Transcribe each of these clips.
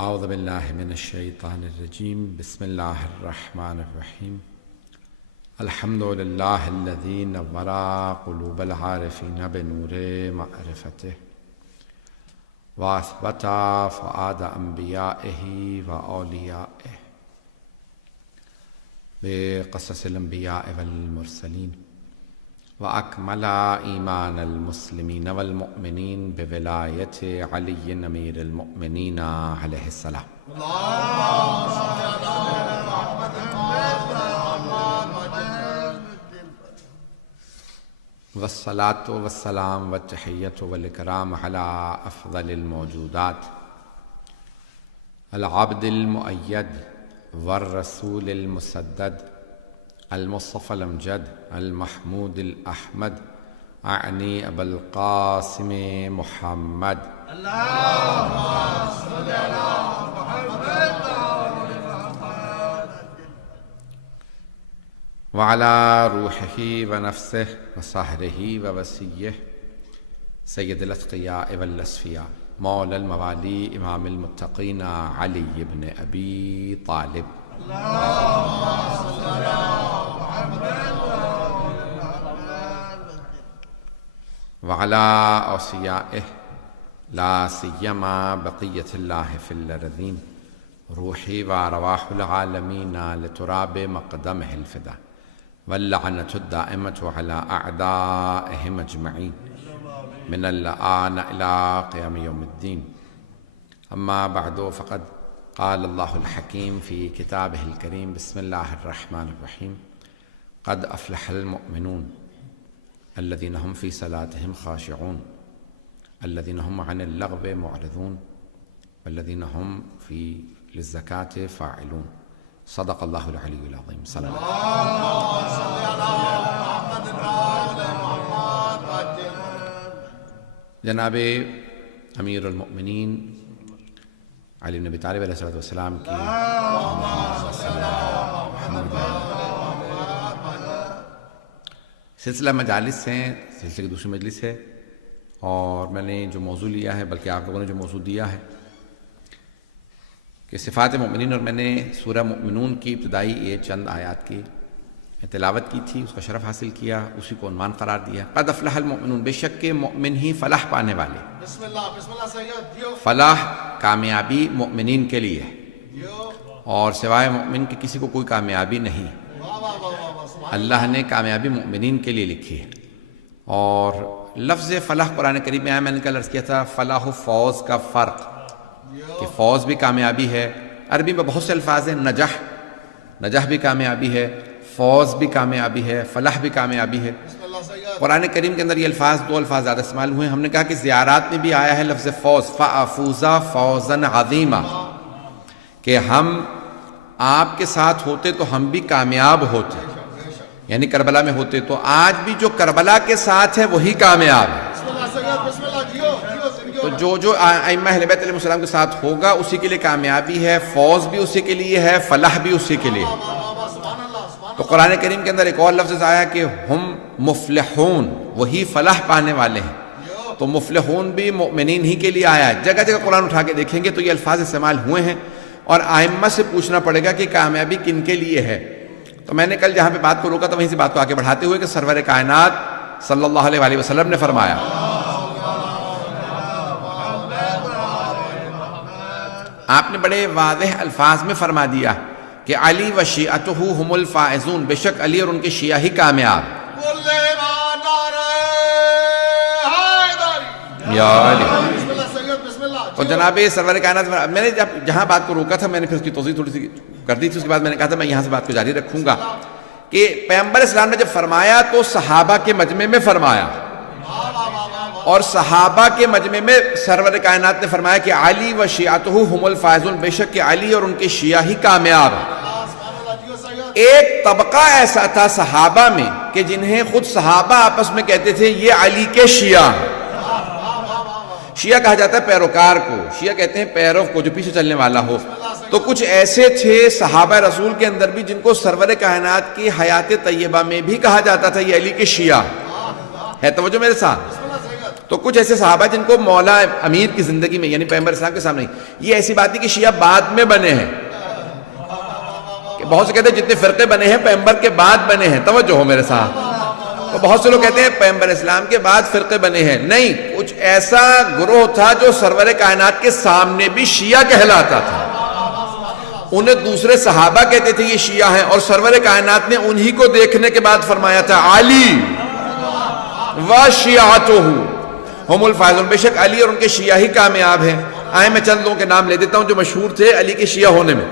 اعوذ باللہ من الشیطان الرجیم بسم اللہ الرحمن الرحیم الحمد للہ الذی نور قلوب العارفین بنور معرفتہ واثبت فؤاد انبیائہ واولیائہ بقصص الانبیاء والمرسلین وأكمل إيمان المسلمين والمؤمنين بولاية علي أمير المؤمنين عليه السلام. والصلاة والسلام والتحية والإكرام على أفضل الموجودات العبد المؤيد والرسول المسدد المصطفى الأمجد المحمود الأحمد أعني أبا القاسم محمد اللهم صل على محمد وعلى روحه ونفسه وصهره ووسيه سيد الأتقياء والأصفياء مولى الموالي إمام المتقين علي بن أبي طالب اللهم صل على وعلى أوصيائه لا سيما بقية الله في الأرضين روحي وأرواح العالمين لتراب مقدمه الفدا واللعنة الدائمة على أعدائهم أجمعين من الآن إلى قيام يوم الدين. أما بعد فقد قال الله الحكيم في كتابه الكريم بسم الله الرحمن الرحيم قد أفلح المؤمنون الذين هم في صلاتهم خاشعون الذين هم عن اللغو معرضون والذين هم للزكاة فاعلون. صدق الله العلي العظيم. صلى الله عليه وسلم. جناب امیر المؤمنین علی بن ابی طالب علیہ السلام کی سلسلہ مجالس ہیں، سلسلے کی دوسری مجلس ہے، اور میں نے جو موضوع لیا ہے، بلکہ آپ لوگوں نے جو موضوع دیا ہے کہ صفات مؤمنین، اور میں نے سورہ مؤمنون کی ابتدائی یہ چند آیات کی تلاوت کی تھی، اس کا شرف حاصل کیا، اسی کو عنوان قرار دیا قد افلح المؤمنون، بے شک کہ مؤمن ہی فلاح پانے والے. بسم اللہ سید. فلاح کامیابی مؤمنین کے لیے ہے، اور سوائے مؤمن کے کسی کو کوئی کامیابی نہیں. اللہ نے کامیابی مؤمنین کے لیے لکھی ہے. اور لفظ فلاح قرآن کریم میں آیا، میں نے کل عرض کیا تھا فلاح و فوز کا فرق، کہ فوز بھی کامیابی ہے. عربی میں بہت سے الفاظ ہیں، نجح بھی کامیابی ہے، فوز بھی کامیابی ہے، فلاح بھی کامیابی ہے. قرآن کریم کے اندر یہ دو الفاظ زیادہ استعمال ہوئے ہیں. ہم نے کہا کہ زیارات میں بھی آیا ہے لفظ فوز، فَأَفُوزَ فَوْزًا عَظِيمًا، کہ ہم آپ کے ساتھ ہوتے تو ہم بھی کامیاب ہوتے، یعنی کربلا میں ہوتے تو آج بھی جو کربلا کے ساتھ ہے وہی کامیاب ہے. تو جو ائمہ اہل بیت علیہ السلام کے ساتھ ہوگا اسی کے لیے کامیابی ہے، فوز بھی اسی کے لیے ہے، فلاح بھی اسی کے لیے. تو قرآن کریم کے اندر ایک اور لفظ آیا کہ ہم مفلحون، وہی فلاح پانے والے ہیں. تو مفلحون بھی مؤمنین ہی کے لیے آیا ہے. جگہ جگہ قرآن اٹھا کے دیکھیں گے تو یہ الفاظ استعمال ہوئے ہیں، اور ائمہ سے پوچھنا پڑے گا کہ کامیابی کن کے لیے ہے. تو میں نے کل جہاں پہ بات کو روکا تھا وہیں سے بات کو آگے بڑھاتے ہوئے کہ سرور کائنات صلی اللہ علیہ وآلہ وسلم نے فرمایا، آپ نے بڑے واضح الفاظ میں فرما دیا کہ علی و شیعتہ ہم الفائزون، بے شک علی اور ان کے شیعہ ہی کامیاب. یا علی. اور جناب سرور کائنات، میں نے جہاں بات کو روکا تھا میں نے پھر اس کی توضیح تھوڑی سی کر دی تھی. اس کے بعد میں نے کہا تھا میں یہاں سے بات کو جاری رکھوں گا کہ پیغمبر اسلام نے جب فرمایا تو صحابہ کے مجمع میں فرمایا، اور صحابہ کے مجمع میں سرور کائنات نے فرمایا کہ علی و شیعتہ ہم الفائزون، بے شک کہ علی اور ان کے شیعہ ہی کامیاب ہیں. ایک طبقہ ایسا تھا صحابہ میں کہ جنہیں خود صحابہ آپس میں کہتے تھے یہ علی کے شیعہ ہیں. شیعہ کہا جاتا ہے پیروکار کو، شیعہ کہتے ہیں پیرو کو جو پیچھے چلنے والا ہو. تو کچھ ایسے تھے صحابہ رسول کے اندر بھی جن کو سرور کائنات کی حیات طیبہ میں بھی کہا جاتا تھا یہ علی کے شیعہ ہے. توجہ میرے ساتھ. تو کچھ ایسے صحابہ جن کو مولا امیر کی زندگی میں یعنی پیغمبر اسلام کے سامنے، یہ ایسی بات نہیں کہ شیعہ بعد میں بنے ہیں، کہ بہت سے کہتے ہیں جتنے فرقے بنے ہیں پیغمبر کے بعد بنے ہیں، توجہ ہو میرے ساتھ، تو بہت سے لوگ کہتے ہیں پیغمبر اسلام کے بعد فرقے بنے ہیں، نہیں، کچھ ایسا گروہ تھا جو سرور کائنات کے سامنے بھی شیعہ کہلاتا تھا، انہیں دوسرے صحابہ کہتے تھے یہ شیعہ ہیں، اور سرور کائنات نے انہی کو دیکھنے کے بعد فرمایا تھا علی وشیعتہ ہم الفائزون، بے شک علی اور ان کے شیعہ ہی کامیاب ہیں۔ آئے میں چند لوگوں کے نام لے دیتا ہوں جو مشہور تھے علی کے شیعہ ہونے میں۔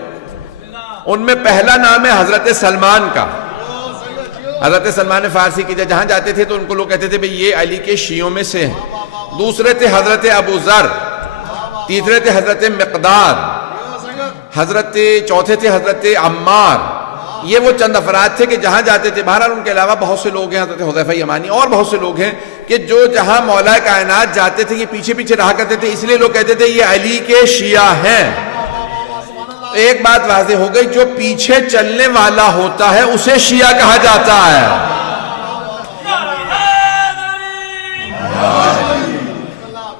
ان میں پہلا نام ہے حضرت سلمان کا۔ حضرت سلمان فارسی کی جہاں جاتے تھے تو ان کو لوگ کہتے تھے بھئی یہ علی کے شیعوں میں سے ہیں۔ دوسرے تھے حضرت ابو ذر، تیسرے تھے حضرت مقداد، چوتھے تھے حضرت عمار۔ یہ وہ چند افراد تھے کہ جہاں جاتے تھے، بہرحال ان کے علاوہ بہت سے لوگ ہیں، حضرت حذیفہ یمانی اور بہت سے لوگ ہیں کہ جو جہاں مولا کائنات جاتے تھے یہ پیچھے پیچھے رہا کرتے تھے، اس لیے لوگ کہتے تھے یہ علی کے شیعہ ہیں۔ ایک بات واضح ہو گئی، جو پیچھے چلنے والا ہوتا ہے اسے شیعہ کہا جاتا ہے۔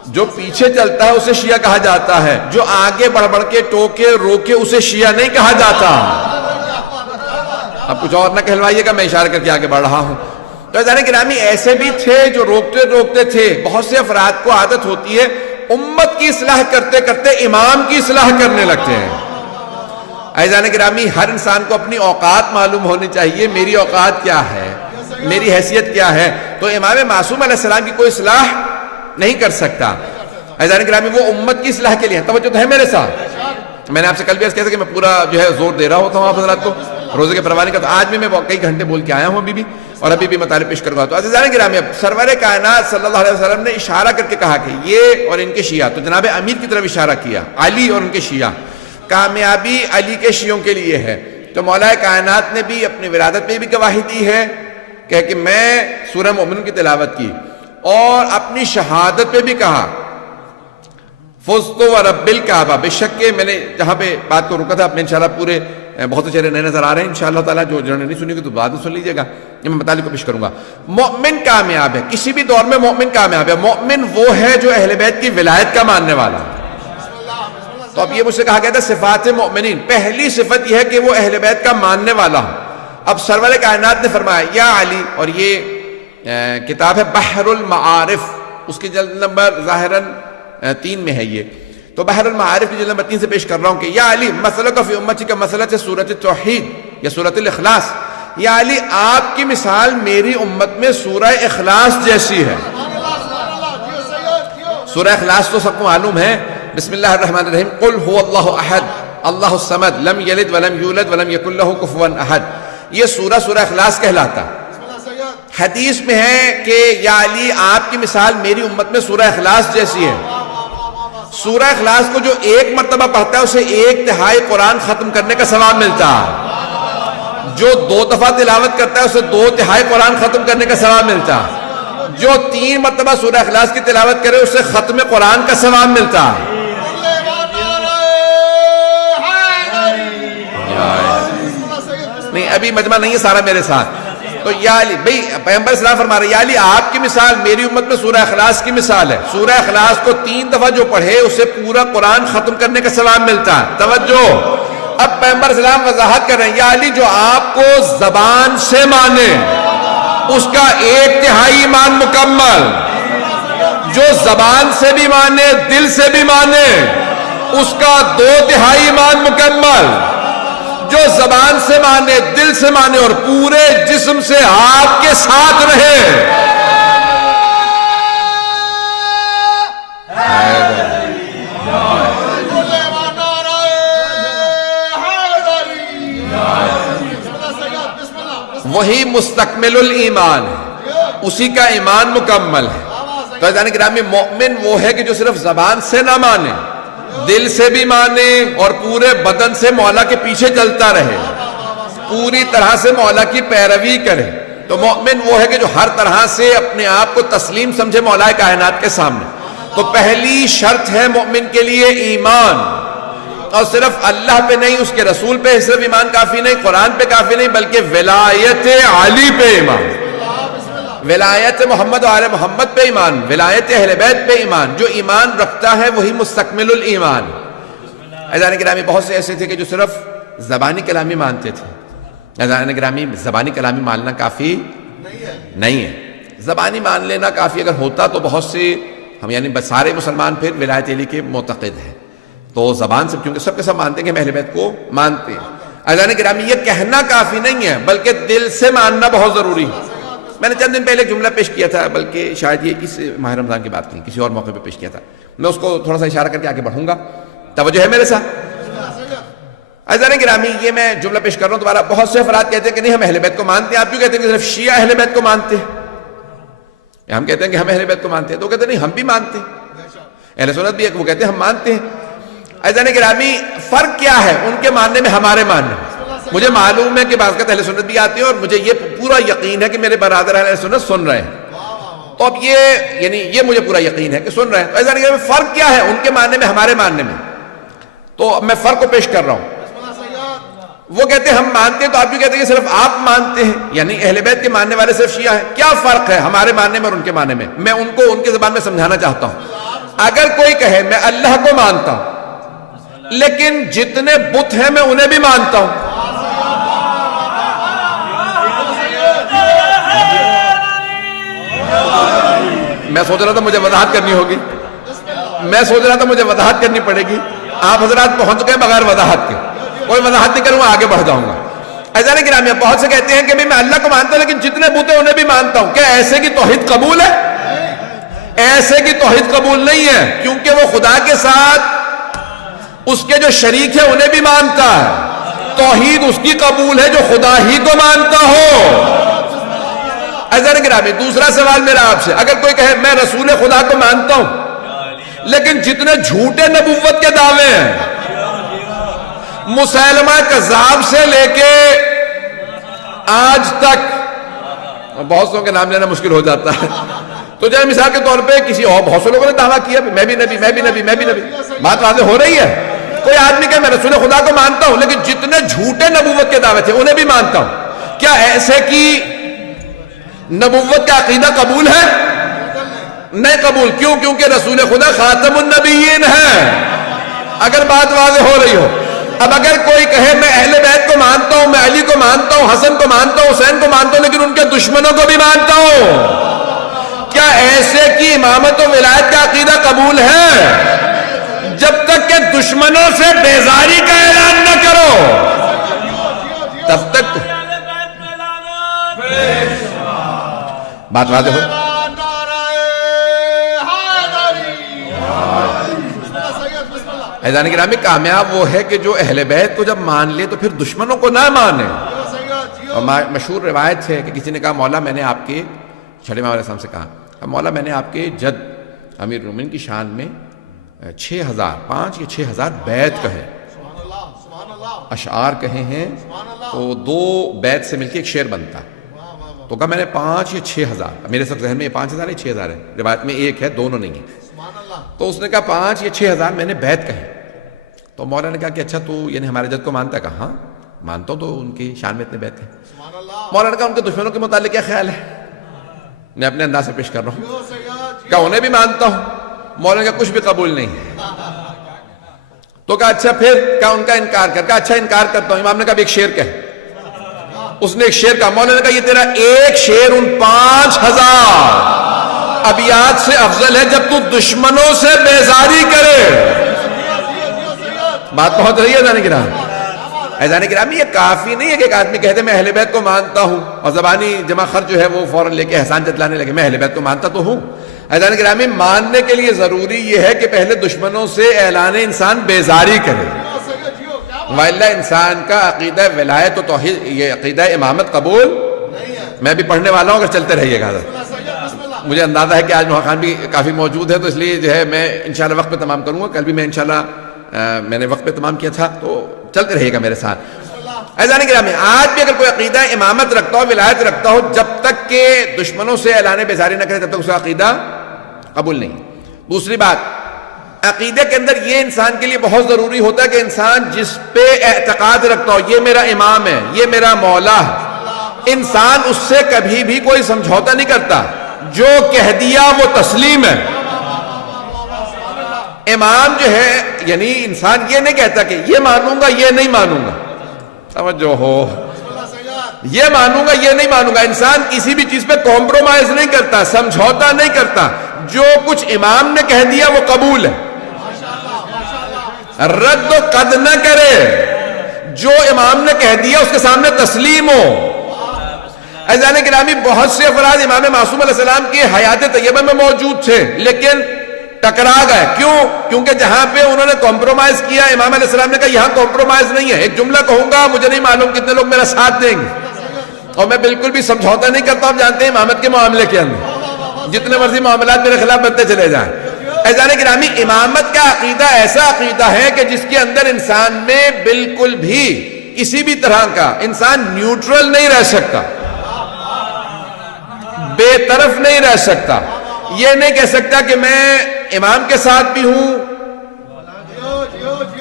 جو پیچھے چلتا ہے اسے شیعہ کہا جاتا ہے، جو آگے بڑھ بڑھ کے ٹوکے روکے اسے شیعہ نہیں کہا جاتا۔ اب کچھ اور نہ کہلوائیے گا، میں اشارہ کر کے آگے بڑھ رہا ہوں۔ تو عزیزان گرامی ایسے بھی تھے جو روکتے تھے۔ بہت سے افراد کو عادت ہوتی ہے امت کی اصلاح کرتے کرتے امام کی اصلاح کرنے لگتے ہیں۔ عزیزان گرامی ہر انسان کو اپنی اوقات معلوم ہونی چاہیے، میری اوقات کیا ہے، میری حیثیت کیا ہے۔ تو امام معصوم علیہ السلام کی کوئی اصلاح نہیں کر سکتا۔ عزیزان گرامی وہ امت کی اصلاح کے لیے، توجہ تو ہے میرے ساتھ۔ میں نے آپ سے کل بھی عرض کیا تھا کہ میں پورا جو ہے زور دے رہا ہوتا ہوں آپ حضرات کو روزے کے پروانے کا، تو آج بھی میں کئی گھنٹے بول کے آیا ہوں ابھی بھی، اور ابھی بھی مطالب پیش کروں گا۔ تو عزیزان گرامی اب سرور کائنات صلی اللہ علیہ وسلم نے اشارہ کر کے کہا کہ یہ اور ان کے شیعہ، تو جناب امیر کی طرف اشارہ کیا، علی اور ان کے شیعہ، کامیابی علی کے شیعوں کے لیے ہے۔ تو مولا کائنات نے بھی اپنی ولادت میں بھی گواہی دی ہے کہ میں سورہ مومنون کی تلاوت کی، اور اپنی شہادت پہ بھی کہا فزت ورب الکعبہ، بے شک کہ میں نے جہاں پہ بات کو رکا تھا، اپنے انشاءاللہ پورے بہت سے چہرے نئے نظر آ رہے ہیں انشاءاللہ تعالیٰ، جو جنہوں نے نہیں سنی گے تو بعد میں سن لیجئے گا، یہ میں مطالب کو پیش کروں گا۔ مومن کامیاب ہے، کسی بھی دور میں مومن کامیاب ہے۔ مومن وہ ہے جو اہل بیت کی ولایت کا ماننے والا ہے۔ تو اب یہ مجھ سے کہا گیا تھا صفات مومنین، پہلی صفت یہ ہے کہ وہ اہل بیت کا ماننے والا ہو۔ اب سرور کائنات نے فرمایا یا علی، اور یہ کتاب ہے بحر المعارف، اس کی جلد نمبر ظاہراً 3 میں ہے یہ، تو بحر المعارف کی جلد نمبر 3 سے پیش کر رہا ہوں کہ یا علی مسلک فی امتی کا مسلک ہے سورۃ توحید یا سورۃ الاخلاص، یا علی آپ کی مثال میری امت میں سورہ اخلاص جیسی ہے۔ سورہ اخلاص تو سب کو معلوم ہے، بسم اللہ الرحمن الرحیم، قل هو اللہ احد اللہ الصمد لم یلد ولم یولد ولم یکن لہ کفوا احد، یہ سورہ اخلاص کہلاتا۔ حدیث میں ہے کہ یا علی آپ کی مثال میری امت میں سورہ اخلاص جیسی ہے۔ سورہ اخلاص کو جو ایک مرتبہ پڑھتا ہے اسے 1/3 قرآن ختم کرنے کا ثواب ملتا ہے، جو 2 دفعہ تلاوت کرتا ہے اسے 2/3 قرآن ختم کرنے کا ثواب ملتا ہے، جو 3 مرتبہ سورہ اخلاص کی تلاوت کرے اسے ختم قرآن کا ثواب ملتا ہے۔ نہیں ابھی مجمع نہیں ہے سارا میرے ساتھ، تو یا علی بھئی پیغمبر اسلام فرما رہے ہیں یا علی آپ کی مثال میری امت میں سورہ اخلاص کی مثال ہے۔ سورہ اخلاص کو 3 دفعہ جو پڑھے اسے پورا قرآن ختم کرنے کا ثواب ملتا ہے۔ توجہ، اب پیغمبر اسلام وضاحت کر رہے ہیں یا علی جو آپ کو زبان سے مانے اس کا 1/3 ایمان مکمل، جو زبان سے بھی مانے دل سے بھی مانے اس کا 2/3 ایمان مکمل، جو زبان سے مانے دل سے مانے اور پورے جسم سے آپ کے ساتھ رہے۔ وہی مستکمل الایمان ہے، اسی کا ایمان مکمل ہے۔ تو عزیزان گرامی مومن وہ ہے کہ جو صرف زبان سے نہ مانے، دل سے بھی مانے اور پورے بدن سے مولا کے پیچھے چلتا رہے، پوری طرح سے مولا کی پیروی کرے۔ تو مومن وہ ہے کہ جو ہر طرح سے اپنے آپ کو تسلیم سمجھے مولا کائنات کے سامنے۔ تو پہلی شرط ہے مومن کے لیے ایمان، اور صرف اللہ پہ نہیں، اس کے رسول پہ صرف ایمان کافی نہیں، قرآن پہ کافی نہیں، بلکہ ولایت علی پہ ایمان۔ ولایت محمد و آل محمد پہ ایمان، ولایت اہل بیت پہ ایمان. جو ایمان رکھتا ہے وہی مستکمل الایمان. عزیزان گرامی بہت سے ایسے تھے کہ جو صرف زبانی کلامی مانتے تھے. عزیزان گرامی زبانی کلامی ماننا کافی نہیں ہے. زبانی مان لینا کافی اگر ہوتا تو بہت سے ہم یعنی سارے مسلمان پھر ولایت علی کے معتقد ہیں. تو زبان سے کیونکہ سب کے سب مانتے ہیں کہ ہم اہل بیت کو مانتے ہیں. عزیزان گرامی یہ کہنا کافی نہیں ہے بلکہ دل سے ماننا بہت ضروری ہے. میں نے چند دن پہلے جملہ پیش کیا تھا، بلکہ شاید یہ اس ماہ رمضان کی بات نہیں، کسی اور موقع پہ پیش کیا تھا. میں اس کو تھوڑا سا اشارہ کر کے آگے بڑھوں گا. توجہ ہے میرے ساتھ؟ عزیزان گرامی یہ میں جملہ پیش کر رہا ہوں دوبارہ. بہت سے افراد کہتے ہیں کہ نہیں ہم اہل بیت کو مانتے ہیں. آپ کیوں کہتے ہیں کہ صرف شیعہ اہل بیت کو مانتے ہیں؟ ہم کہتے ہیں کہ ہم اہل بیت کو مانتے ہیں تو کہتے ہیں نہیں ہم بھی مانتے ہیں. اہل سنت بھی ہے کہ وہ کہتے ہیں ہم مانتے ہیں. عزیزان گرامی فرق کیا ہے ان کے ماننے میں ہمارے ماننے میں؟ مجھے معلوم ہے کہ بعض اہل سنت بھی آتے ہیں اور مجھے یہ پورا یقین ہے کہ میرے برادر اہل سنت سن رہے ہیں. تو اب یہ مجھے پورا یقین ہے کہ سن رہے ہیں. تو عزیزان گرامی فرق کیا ہے ان کے ماننے میں ہمارے ماننے میں؟ تو اب میں فرق کو پیش کر رہا ہوں. وہ کہتے ہیں ہم مانتے ہیں تو آپ بھی کہتے ہیں کہ صرف آپ مانتے ہیں، یعنی اہل بیت کے ماننے والے صرف شیعہ ہیں. کیا فرق ہے ہمارے ماننے میں اور ان کے ماننے میں؟ میں ان کو ان کی زبان میں سمجھانا چاہتا ہوں. اگر کوئی کہے میں اللہ کو مانتا ہوں لیکن جتنے بت ہیں میں انہیں بھی مانتا ہوں، میں سوچ رہا تھا مجھے وضاحت کرنی ہوگی، میں سوچ رہا تھا مجھے وضاحت کرنی پڑے گی. آپ حضرات پہنچ گئے بغیر وضاحت کے. کوئی وضاحت نہیں کروں گا، آگے بڑھ جاؤں گا. عزیزان گرامی بہت سے کہتے ہیں کہ میں اللہ کو مانتا ہوں لیکن جتنے بت ہیں انہیں بھی مانتا ہوں. کیا ایسے کی توحید قبول ہے؟ ایسے کی توحید قبول نہیں ہے، کیونکہ وہ خدا کے ساتھ اس کے جو شریک ہے انہیں بھی مانتا ہے. توحید اس کی قبول ہے جو خدا ہی کو مانتا ہو. عزیزان گرامی دوسرا سوال میرا آپ سے، اگر کوئی کہے میں رسول خدا کو مانتا ہوں لیکن جتنے جھوٹے نبوت کے دعوے ہیں مسیلمہ کذاب سے لے کے آج تک، بہت سو کے نام لینا مشکل ہو جاتا ہے تو جیسے مثال کے طور پہ کسی اور بہت سے لوگوں نے دعویٰ کیا میں بھی نبی میں بھی نبی میں بھی نبی. بات واضح ہو رہی ہے. کوئی آدمی کہ میں رسول خدا کو مانتا ہوں لیکن جتنے جھوٹے نبوت کے دعوے تھے انہیں بھی مانتا ہوں. کیا ایسے کی نبوت کا عقیدہ قبول ہے؟ نہیں قبول. کیوں؟ کیونکہ رسول خدا خاتم النبیین ہے. اگر بات واضح ہو رہی ہو. اب اگر کوئی کہے میں اہل بیت کو مانتا ہوں، میں علی کو مانتا ہوں، حسن کو مانتا ہوں، حسین کو مانتا ہوں لیکن ان کے دشمنوں کو بھی مانتا ہوں، کیا ایسے کی امامت و ولایت کا عقیدہ قبول ہے؟ جب تک کہ دشمنوں سے بیزاری کا اعلان نہ کرو تب تک بات واضح ہو. عزیزان گرامی کامیاب وہ ہے کہ جو اہل بیت کو جب مان لے تو پھر دشمنوں کو نہ مانے. اور مشہور روایت ہے کہ کسی نے کہا مولا میں نے آپ کے چھڑے امام علیہ السلام سے کہا مولا میں نے آپ کے جد امیر المومنین کی شان میں 5 یا 6,000 بیت کہے، اشعار کہے ہیں تو 2 بیت سے مل کے ایک شعر بنتا. تو کہا میں نے 5 یا 6,000، میرے سب ذہن میں 5,000 ہے 6,000 ہے، روایت میں ایک ہے دونوں نہیں ہے. تو اس نے کہا 5 یا 6,000 میں نے بیت کہے. تو مولا نے کہا کہ اچھا تو یعنی ہمارے جد کو مانتا ہے؟ کہا ہاں مانتا ہوں، تو ان کی شان میں اتنے بیت ہیں. مولا نے کہا ان کے دشمنوں کے متعلق کیا خیال ہے؟ میں اپنے انداز سے پیش کر رہا ہوں. کہا انہیں بھی مانتا ہوں. مولا نے کہا کچھ بھی قبول نہیں. تو کہا اچھا پھر؟ کہا ان کا انکار کر. کہا اچھا انکار کرتا ہوں. امام نے کہا ایک شعر کہے. اس نے ایک شعر کہا. مولا نے کہا یہ تیرا ایک شعر ان 5,000 ابیات سے افضل ہے جب تو دشمنوں سے بیزاری کرے. بات پہنچ رہی ہے عزیزان گرامی؟ عزیزان گرامی یہ کافی نہیں ہے کہ ایک آدمی کہتے میں اہل بیت کو مانتا ہوں اور زبانی جمع خرچ جو ہے وہ فوراً لے کے احسان جتلانے لگے میں اہل بیت کو مانتا تو ہوں. عزیزان گرامی ماننے کے لیے ضروری یہ ہے کہ پہلے دشمنوں سے اعلان انسان بیزاری کرے. وَإِلَّا انسان کا عقیدہ ولایت و توحید یہ عقیدہ امامت قبول. میں بھی پڑھنے والا ہوں، اگر چلتے رہیے گا. مجھے اندازہ ہے کہ آج محققان بھی کافی موجود ہے تو اس لیے جو ہے میں انشاءاللہ وقت پہ تمام کروں گا. کل بھی میں انشاءاللہ میں نے وقت پہ تمام کیا تھا تو چلتے رہیے گا میرے ساتھ. عزیزان گرامی آج بھی اگر کوئی عقیدہ امامت رکھتا ہو، ولایت رکھتا ہو، جب تک کہ دشمنوں سے اعلان بیزاری نہ کرے تب تک اس کا عقیدہ قبول نہیں. دوسری بات عقیدے کے اندر یہ انسان کے لیے بہت ضروری ہوتا ہے کہ انسان جس پہ اعتقاد رکھتا ہو یہ میرا امام ہے، یہ میرا مولا ہے، انسان اس سے کبھی بھی کوئی سمجھوتا نہیں کرتا، جو کہہ دیا وہ تسلیم ہے۔ امام جو ہے یعنی انسان یہ نہیں کہتا کہ یہ مانوں گا یہ نہیں مانوں گا، توجہ ہو، یہ مانوں گا یہ نہیں مانوں گا۔ انسان کسی بھی چیز پہ کمپرومائز نہیں کرتا، سمجھوتا نہیں کرتا، جو کچھ امام نے کہہ دیا وہ قبول ہے، رد و قد نہ کرے، جو امام نے کہہ دیا اس کے سامنے تسلیم ہو۔ عزیزان گرامی، بہت سے افراد امام معصوم علیہ السلام کی حیات طیبہ میں موجود تھے لیکن ٹکرا گئے، کیوں؟ کیونکہ جہاں پہ انہوں نے کمپرومائز کیا امام علیہ السلام نے کہا یہاں کمپرومائز نہیں ہے، ایک جملہ کہوں گا مجھے نہیں معلوم کتنے لوگ میرا ساتھ دیں گے، اور میں بالکل بھی سمجھوتا نہیں کرتا ہوں، آپ جانتے ہیں امامت کے معاملے کے اندر جتنے مرضی معاملات میرے خلاف بنتے چلے جائیں۔ عزیزان گرامی، امامت کا عقیدہ ایسا عقیدہ ہے کہ جس کے اندر انسان میں بالکل بھی کسی بھی طرح کا انسان نیوٹرل نہیں رہ سکتا، بے طرف نہیں رہ سکتا، یہ نہیں کہہ سکتا کہ میں امام کے ساتھ بھی ہوں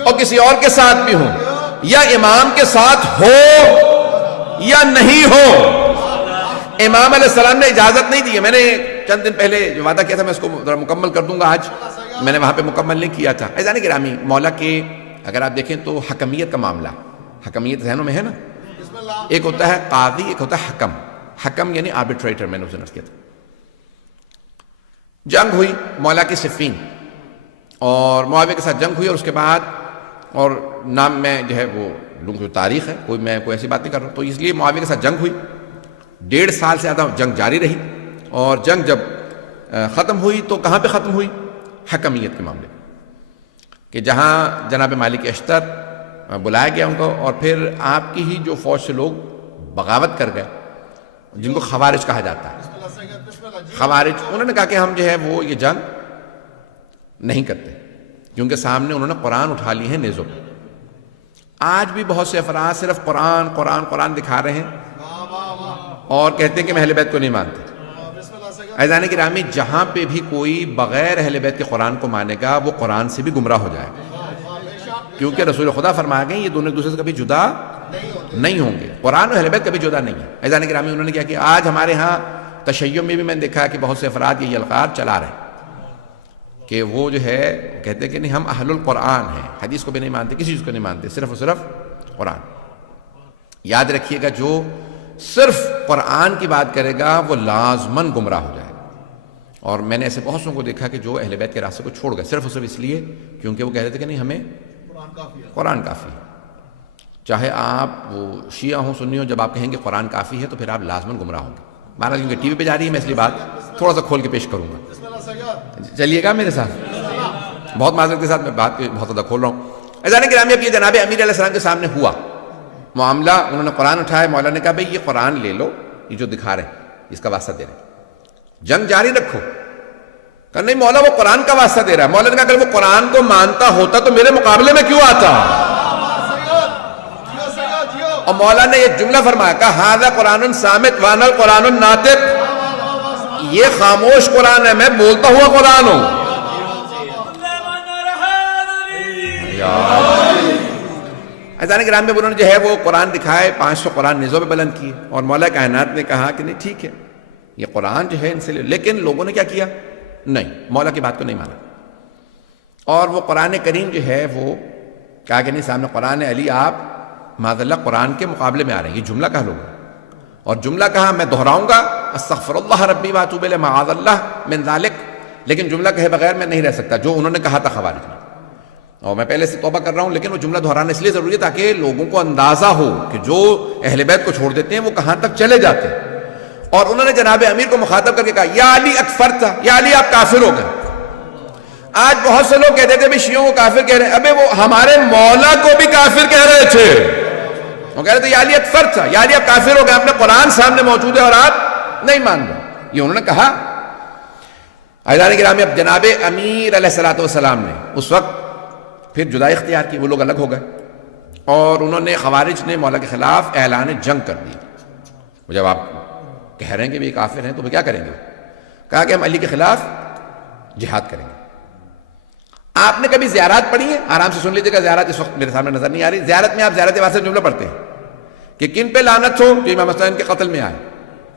اور کسی اور کے ساتھ بھی ہوں، یا امام کے ساتھ ہو یا نہیں ہو۔ امام علیہ السلام نے اجازت نہیں دی ہے، میں نے چند دن پہلے جو وعدہ کیا تھا میں اس کو مکمل کر دوں گا، آج میں نے وہاں پہ مکمل نہیں کیا تھا۔ عزیزان گرامی، مولا کے اگر آپ دیکھیں تو حکمیت کا معاملہ، حکمیت ذہنوں میں ہے نا، ایک ہوتا ہے قاضی، ایک ہوتا ہے حکم۔ حکم یعنی آربیٹریٹر، میں نے اسے نفس کیا تھا۔ جنگ ہوئی مولا کی صفین، اور معاویہ کے ساتھ جنگ ہوئی، اور اس کے بعد اور نام میں جو ہے وہ لوگوں کی تاریخ ہے، میں کوئی ایسی بات نہیں کر رہا، تو اس لیے معاویہ کے ساتھ جنگ ہوئی، 1.5 سال سے زیادہ جنگ جاری رہی، اور جنگ جب ختم ہوئی تو کہاں پہ ختم ہوئی؟ حکمیت کے معاملے کہ جہاں جناب مالک اشتر بلایا گیا ان کو، اور پھر آپ کی ہی جو فوج سے لوگ بغاوت کر گئے جن کو خوارج کہا جاتا ہے، خوارج، انہوں نے کہا کہ ہم جو ہے وہ یہ جنگ نہیں کرتے، کیونکہ سامنے انہوں نے قرآن اٹھا لی ہیں نیزوں پہ۔ آج بھی بہت سے افراد صرف قرآن قرآن قرآن دکھا رہے ہیں اور کہتے ہیں کہ میں اہل بیت کو نہیں مانتے۔ عزیزان گرامی، جہاں پہ بھی کوئی بغیر اہل بیت کے قرآن کو مانے گا وہ قرآن سے بھی گمراہ ہو جائے گا، کیونکہ رسول خدا فرما گئے یہ دونوں ایک دوسرے سے کبھی جدا نہیں ہوں گے، قرآن اور اہل بیت کبھی جدا نہیں ہے۔ عزیزان گرامی، انہوں نے کیا کہ آج ہمارے ہاں تشیع میں بھی میں نے دیکھا کہ بہت سے افراد یہ القاب چلا رہے ہیں کہ وہ جو ہے کہتے ہیں کہ نہیں ہم اہل القرآن ہیں، حدیث کو بھی نہیں مانتے، کسی چیز کو نہیں مانتے، صرف اور صرف قرآن۔ یاد رکھیے گا، جو صرف قرآن کی بات کرے گا وہ لازماً گمراہ ہو جائے گا، اور میں نے ایسے بہت سو کو دیکھا کہ جو اہل بیت کے راستے کو چھوڑ گئے صرف اور صرف اس لیے کیونکہ وہ کہتے تھے کہ نہیں ہمیں قرآن کافی ہے۔ چاہے آپ وہ شیعہ ہوں سنی ہوں، جب آپ کہیں گے قرآن کافی ہے تو پھر آپ لازماً گمراہ ہوں گے۔ مہاراج کیونکہ ٹی وی پہ جا رہی ہے میں اس لیے بات تھوڑا سا کھول کے پیش کروں گا، چلیے گا میرے ساتھ، بہت معذرت کے ساتھ میں بات بہت زیادہ کھول رہا ہوں۔ عزیزان گرامی، اب یہ جناب امیر علیہ السلام کے سامنے ہوا معاملہ، انہوں نے قرآن اٹھایا، مولا نے کہا بھئی یہ قرآن لے لو، یہ جو دکھا رہے ہیں اس کا واسطہ دے رہے ہیں، جنگ جاری رکھو۔ کہا نہیں مولا وہ قرآن کا واسطہ دے رہا ہے۔ مولا نے کہا اگر وہ قرآن کو مانتا ہوتا تو میرے مقابلے میں کیوں آتا؟ اور مولا نے یہ جملہ فرمایا، کہا ھذا قرآن صامت وانا القرآن الناطق، یہ خاموش قرآن ہے، میں بولتا ہوا قرآن ہوں۔ عزیزان گرامی، انہوں نے جو ہے وہ قرآن دکھائے، 500 قرآن نیزوں پہ بلند کیے، اور مولا کائنات نے کہا کہ نہیں ٹھیک ہے یہ قرآن جو ہے ان سے، لیکن لوگوں نے کیا کیا؟ نہیں، مولا کی بات کو نہیں مانا، اور وہ قرآن کریم جو ہے وہ کہا کہ نہیں سامنے قرآن علی آپ معاذ اللہ قرآن کے مقابلے میں آ رہے ہیں، یہ جملہ کہا لوگوں، اور جملہ کہا میں دہراؤں گا استغفر اللہ ربی واتوب الیہ معاذ اللہ من ذالک، لیکن جملہ کہے بغیر میں نہیں رہ سکتا جو انہوں نے کہا تھا خوارج میں، اور میں پہلے سے توبہ کر رہا ہوں، لیکن وہ جملہ دہرانا اس لیے ضروری ہے تاکہ لوگوں کو اندازہ ہو کہ جو اہل بیت کو چھوڑ دیتے ہیں وہ کہاں تک چلے جاتے ہیں۔ اور انہوں نے جناب امیر کو مخاطب کر کے کہا یا علی اکفرتا، یا علی آپ کافر ہو گئے۔ آج بہت سے لوگ کہتے تھے بھی شیعوں کو کافر کہہ رہے ہیں، ابے وہ ہمارے مولا کو بھی کافر کہہ رہے تھے، وہ کہہ رہے تھے یا علی اکفرتا، یا علی آپ کافر ہو گئے، اپنے قرآن سامنے موجود ہے اور آپ نہیں مان رہے، یہ انہوں نے کہا۔ عزیزان گرامی، اب جناب امیر علیہ السلام نے اس وقت پھر جدائی اختیار کی، وہ لوگ الگ ہو گئے، اور انہوں نے خوارج نے مولا کے خلاف اعلان جنگ کر دیا۔ جب آپ کہہ رہے ہیں کہ یہ کافر ہیں تو وہ کیا کریں گے؟ کہا کہ ہم علی کے خلاف جہاد کریں گے۔ آپ نے کبھی زیارات پڑھی ہیں؟ آرام سے سن لیجیے گا، زیارات اس وقت میرے سامنے نظر نہیں آ رہی، زیارت میں آپ زیارت واسطہ جملہ پڑھتے ہیں کہ کن پہ لعنت ہو؟ جو امام حسین کے قتل میں آئے،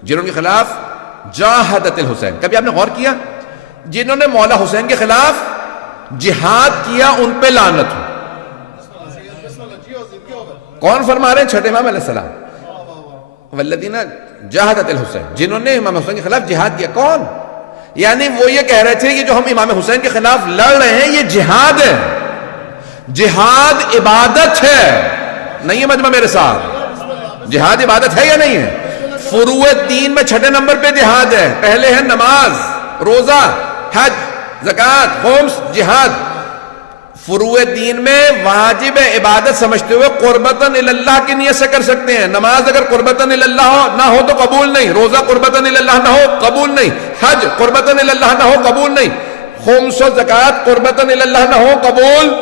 جنہوں کے خلاف جاہدت الحسین. کبھی آپ نے غور کیا؟ جنہوں نے مولا حسین کے خلاف جہاد کیا ان پہ لعنت ہو. کون فرما رہے ہیں؟ چھٹے امام علیہ السلام. والذین جاہدت الحسین، جنہوں نے امام حسین کے خلاف جہاد کیا. کون؟ یعنی وہ یہ کہہ رہے تھے کہ جو ہم امام حسین کے خلاف لڑ رہے ہیں یہ جہاد ہے. جہاد عبادت ہے. نہیں ہے مجمع میرے ساتھ؟ جہاد عبادت ہے یا نہیں ہے؟ فروع دین میں چھٹے نمبر پہ جہاد ہے. پہلے ہے نماز، روزہ، حج، زکوٰۃ، خمس، جہاد. فروع دین میں واجب عبادت سمجھتے ہوئے قربتاً اللہ کی نیت سے کر سکتے ہیں. نماز اگر قربتاً اللہ نہ ہو تو قبول نہیں. روزہ قربتاً اللہ نہ ہو قبول نہیں. حج قربتاً اللہ نہ ہو قبول نہیں. خمس و زکوٰۃ قربتاً اللہ نہ ہو قبول.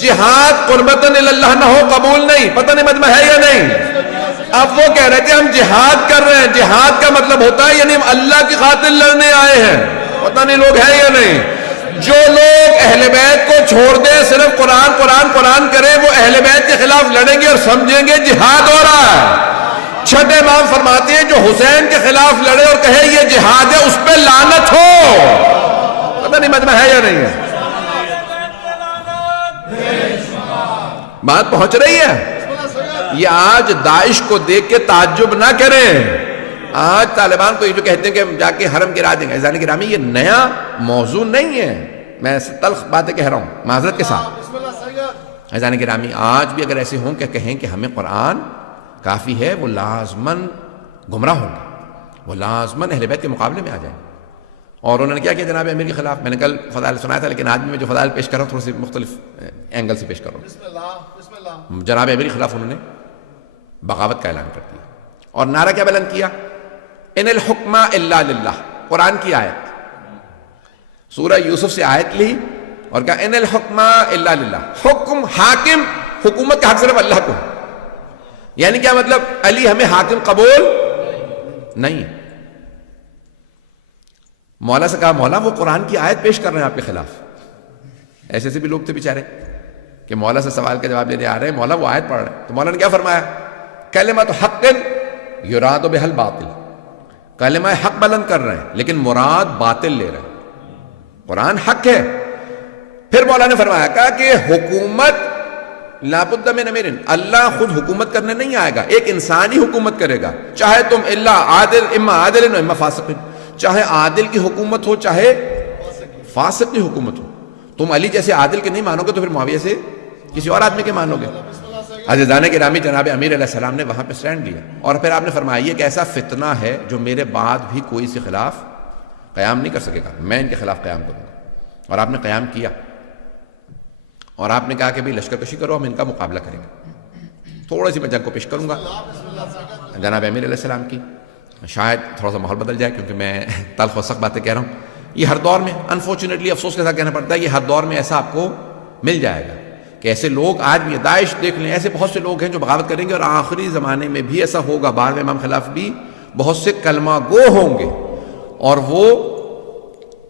جہاد قربتاً اللہ نہ ہو قبول نہیں. پتہ نہیں مجمع ہے یا نہیں؟ اب وہ کہہ رہے تھے ہم جہاد کر رہے ہیں. جہاد کا مطلب ہوتا ہے یعنی ہم اللہ کی خاطر لڑنے آئے ہیں. پتہ نہیں لوگ ہیں یا نہیں؟ جو لوگ اہل بیت کو چھوڑ دیں، صرف قرآن قرآن قرآن کریں، وہ اہل بیت کے خلاف لڑیں گے اور سمجھیں گے جہاد ہو رہا ہے. چھٹے امام فرماتے ہیں جو حسین کے خلاف لڑے اور کہے یہ جہاد ہے اس پہ لعنت ہو. پتہ نہیں مجمع ہے یا نہیں ہے؟ بات پہنچ رہی ہے؟ یہ آج داعش کو دیکھ کے تعجب نہ کریں. آج طالبان کو یہ جو کہتے ہیں کہ ہم جا کے حرم گرا دیں گے، عزیزان گرامی یہ نیا موضوع نہیں ہے. میں تلخ باتیں کہہ رہا ہوں معذرت کے ساتھ. عزیزان گرامی آج بھی اگر ایسے ہوں کہ کہیں کہ ہمیں قرآن کافی ہے، وہ لازماً گمراہ ہوں گے. وہ لازماً اہل بیت کے مقابلے میں آ جائیں. اور انہوں نے کیا کیا جناب امیر کے خلاف؟ میں نے کل فضائل سنایا تھا، لیکن آج بھی میں جو فضائل پیش کر رہا ہوں تھوڑے سے مختلف اینگل سے پیش کر رہا ہوں. جناب امیر کے خلاف انہوں نے بغاوت کا اعلان کر دیا اور نعرہ کیا بلند کیا؟ ان الحکم الا للہ. قرآن کی آیت، سورہ یوسف سے آیت لی اور کہا ان الحکم الا للہ. حکم، حاکم، حکومت کا حق صرف اللہ کو. یعنی کیا مطلب؟ علی ہمیں حاکم قبول نہیں. مولا سے کہا مولا وہ قرآن کی آیت پیش کر رہے ہیں آپ کے خلاف. ایسے سے بھی لوگ تھے بیچارے کہ مولا سے سوال کا جواب دینے آ رہے ہیں، مولا وہ آیت پڑھ رہے ہیں. تو مولا نے کیا فرمایا؟ کلمۃ حق یراد بہا الباطل. کلمہ حق بلند کر رہے ہیں لیکن مراد باطل لے رہے ہیں. قرآن حق ہے. پھر مولا نے فرمایا کہا کہ حکومت لابد من امیر، اللہ خود حکومت کرنے نہیں آئے گا، ایک انسان ہی حکومت کرے گا. چاہے تم اما عادل اما فاسق، چاہے عادل کی حکومت ہو چاہے فاسق کی حکومت ہو. تم علی جیسے عادل کے نہیں مانو گے تو پھر معاویہ سے کسی اور آدمی کے مانو گے. عزیزان گرامی جناب امیر علیہ السلام نے وہاں پہ سٹینڈ لیا اور پھر آپ نے فرمایا یہ ایک ایسا فتنہ ہے جو میرے بعد بھی کوئی سے خلاف قیام نہیں کر سکے گا، میں ان کے خلاف قیام کروں گا. اور آپ نے قیام کیا اور آپ نے کہا کہ بھائی لشکر کشی کرو، ہم ان کا مقابلہ کریں گے. تھوڑی سی میں جنگ کو پیش کروں گا جناب امیر علیہ السلام کی. شاید تھوڑا سا ماحول بدل جائے کیونکہ میں تلخ و سخت باتیں کہہ رہا ہوں. یہ ہر دور میں انفارچونیٹلی افسوس کے ساتھ کہنا پڑتا ہے، یہ ہر دور میں ایسا آپ کو مل جائے گا کہ ایسے لوگ آج بھی، داعش دیکھ لیں، ایسے بہت سے لوگ ہیں جو بغاوت کریں گے. اور آخری زمانے میں بھی ایسا ہوگا، بعد امام خلاف بھی بہت سے کلمہ گو ہوں گے اور وہ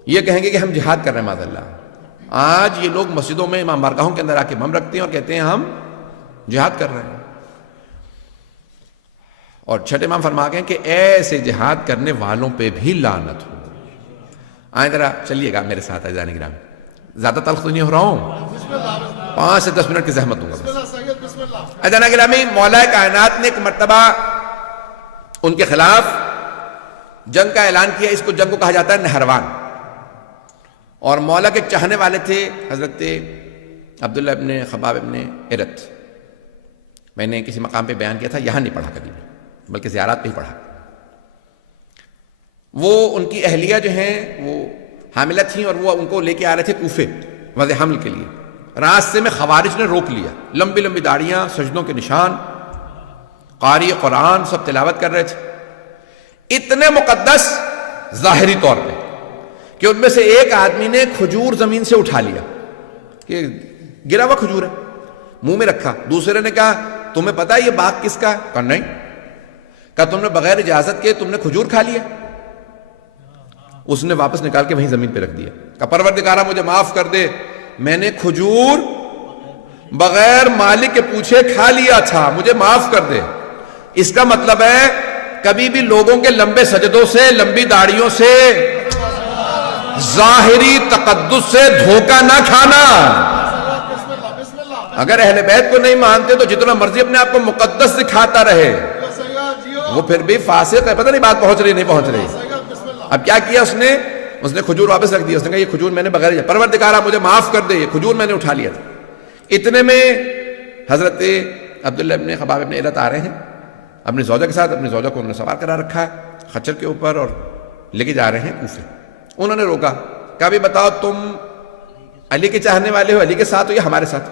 یہ کہیں گے کہ ہم جہاد کر رہے ہیں. معاذ اللہ آج یہ لوگ مسجدوں میں امام بارگاہوں کے اندر آ کے بم رکھتے ہیں اور کہتے ہیں ہم جہاد کر رہے ہیں. اور چھٹے امام فرما گئے کہ ایسے جہاد کرنے والوں پہ بھی لعنت ہو. آئیں ذرا چلیے گا میرے ساتھ عزیزان گرامی. زیادہ تلخ تو نہیں ہو رہا ہوں، 5 سے 10 منٹ کی زحمت دوں گا بس. عزیزان گرامی مولا کائنات نے ایک مرتبہ ان کے خلاف جنگ کا اعلان کیا. اس کو جنگ کو کہا جاتا ہے نہروان. اور مولا کے چاہنے والے تھے حضرت عبداللہ ابن خباب ابن ارت. میں نے کسی مقام پہ بیان کیا تھا، یہاں نہیں پڑھا کبھی بلکہ زیارات پہ ہی پڑھا. وہ ان کی اہلیہ جو ہیں وہ حاملہ تھیں اور وہ ان کو لے کے آ رہے تھے کوفے وضع حمل کے لیے. راستے میں خوارج نے روک لیا. لمبی لمبی داڑیاں، سجدوں کے نشان، قاری قرآن سب تلاوت کر رہے تھے. اتنے مقدس ظاہری طور پہ کہ ان میں سے ایک آدمی نے کھجور زمین سے اٹھا لیا کہ گرا ہوا کھجور ہے، منہ میں رکھا. دوسرے نے کہا تمہیں پتا ہے یہ باغ کس کا ہے؟ کہا نہیں. کہا تم نے بغیر اجازت کے تم نے کھجور کھا لیا؟ اس نے واپس نکال کے وہیں زمین پہ رکھ دیا. کہا پروردگارہ مجھے معاف کر دے، میں نے کھجور بغیر مالک کے پوچھے کھا لیا تھا، مجھے معاف کر دے. اس کا مطلب ہے کبھی بھی لوگوں کے لمبے سجدوں سے، لمبی داڑھیوں سے، ظاہری تقدس سے دھوکہ نہ کھانا۔ اگر اہل بیت کو نہیں مانتے تو جتنا مرضی اپنے آپ کو مقدس دکھاتا رہے، وہ پھر بھی فاسق ہے۔ پتہ نہیں بات پہنچ رہی نہیں پہنچ رہی۔ اب کیا کیا اس نے کھجور واپس رکھ دیا۔ اس نے کہا یہ کھجور میں نے بغیر، پروردگارا مجھے معاف کر دے، یہ کھجور میں نے اٹھا لیا تھا۔ اتنے میں حضرت عبداللہ ابن خباب ابن علت آ رہے ہیں اپنی زوجہ کے ساتھ۔ اپنی زوجہ کو انہوں نے سوار کرا رکھا ہے خچر کے اوپر اور لے کے جا رہے ہیں کوفے۔ انہوں نے روکا، کہا بھی بتاؤ تم علی کے چاہنے والے ہو، علی کے ساتھ ہو یا ہمارے ساتھ؟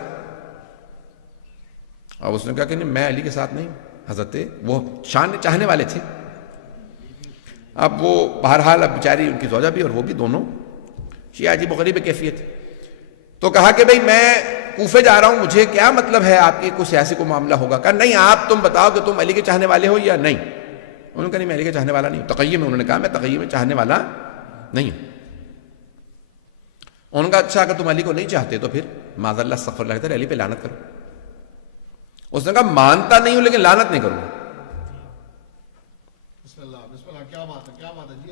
اور اس نے کہا کہ نہیں، میں علی کے ساتھ نہیں۔ حضرت وہ چاہنے والے تھے۔ اب وہ بہرحال اب بیچاری ان کی زوجہ بھی اور وہ بھی دونوں شیعہ عجیب و غریب کیفیت۔ تو کہا کہ بھئی میں کوفے جا رہا ہوں، مجھے کیا مطلب ہے آپ کی کوئی سیاسی کو معاملہ ہوگا؟ کہا نہیں، آپ تم بتاؤ کہ تم علی کے چاہنے والے ہو یا نہیں۔ انہوں نے کہا نہیں، میں علی کے چاہنے والا نہیں ہوں۔ تقیہ میں انہوں نے کہا میں تقیہ میں چاہنے والا نہیں ہوں۔ انہوں نے کہا اچھا اگر تم علی کو نہیں چاہتے تو پھر معاذ اللہ استغفر اللہ تعالی علی پہ لعنت کرو۔ اس نے کہا مانتا نہیں ہوں لیکن لعنت نہیں کروں گا۔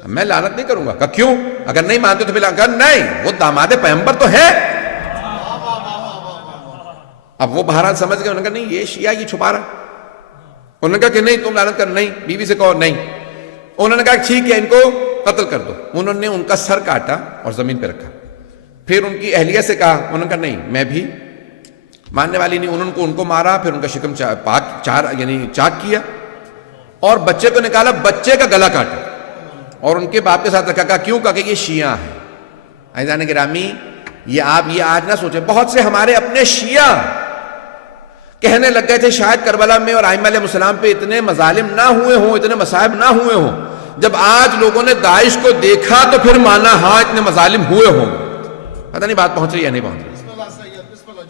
میں لعنت نہیں کروں گا۔ کہا کیوں؟ اگر نہیں مانتے تو پھر لعنت؟ کہا نہیں، وہ داماد پیغمبر تو ہے۔ اب وہ بہرحال سمجھ گئے۔ انہوں نے کہا نہیں یہ شیعہ یہ چھپا رہا۔ انہوں نے کہا کہ نہیں تم لعنت کر، نہیں بیوی سے کہو نہیں۔ انہوں نے کہا ٹھیک ہے ان کو قتل کر دو۔ انہوں نے ان کا سر کاٹا اور زمین پہ رکھا۔ پھر ان کی اہلیہ سے کہا، انہوں نے کہا نہیں میں بھی ماننے والی نہیں۔ انہوں نے ان کو مارا، پھر ان کا شکم چاک کیا اور بچے کو نکالا، بچے کا گلا کاٹا اور ان کے باپ کے ساتھ رکھا۔ کہا کیوں؟ کہا کہ یہ شیعہ ہیں۔ عزیزان گرامی یہ آپ یہ آج نہ سوچیں، بہت سے ہمارے اپنے شیعہ کہنے لگ گئے تھے شاید کربلا میں اور ائمہ علیہ السلام پہ اتنے مظالم نہ ہوئے ہوں، اتنے مصائب نہ ہوئے ہوں۔ جب آج لوگوں نے داعش کو دیکھا تو پھر مانا ہاں اتنے مظالم ہوئے ہوں۔ پتہ نہیں بات پہنچ رہی یا نہیں پہنچ رہی۔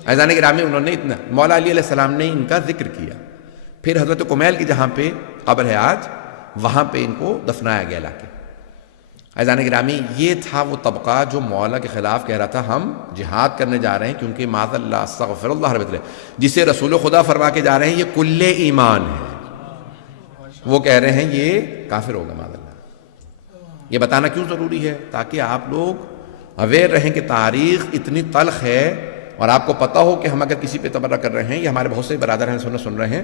عزیزان گرامی انہوں نے اتنا مولا علی علیہ السلام نے ان کا ذکر کیا۔ پھر حضرت کمیل کی جہاں پہ قبر ہے آج، وہاں پہ ان کو دفنایا گیا لا کے۔ عزیزان گرامی یہ تھا وہ طبقہ جو مولا کے خلاف کہہ رہا تھا ہم جہاد کرنے جا رہے ہیں کیونکہ معاذ اللہ استغفر اللہ رب اللہ، جسے رسول خدا فرما کے جا رہے ہیں یہ کل ایمان ہے، وہ کہہ رہے ہیں یہ کافر ہوگا معاذ اللہ۔ یہ بتانا کیوں ضروری ہے؟ تاکہ آپ لوگ اویئر رہیں کہ تاریخ اتنی تلخ ہے اور آپ کو پتہ ہو کہ ہم اگر کسی پہ تبرہ کر رہے ہیں یا ہمارے بہت سے برادر ہیں سن رہے ہیں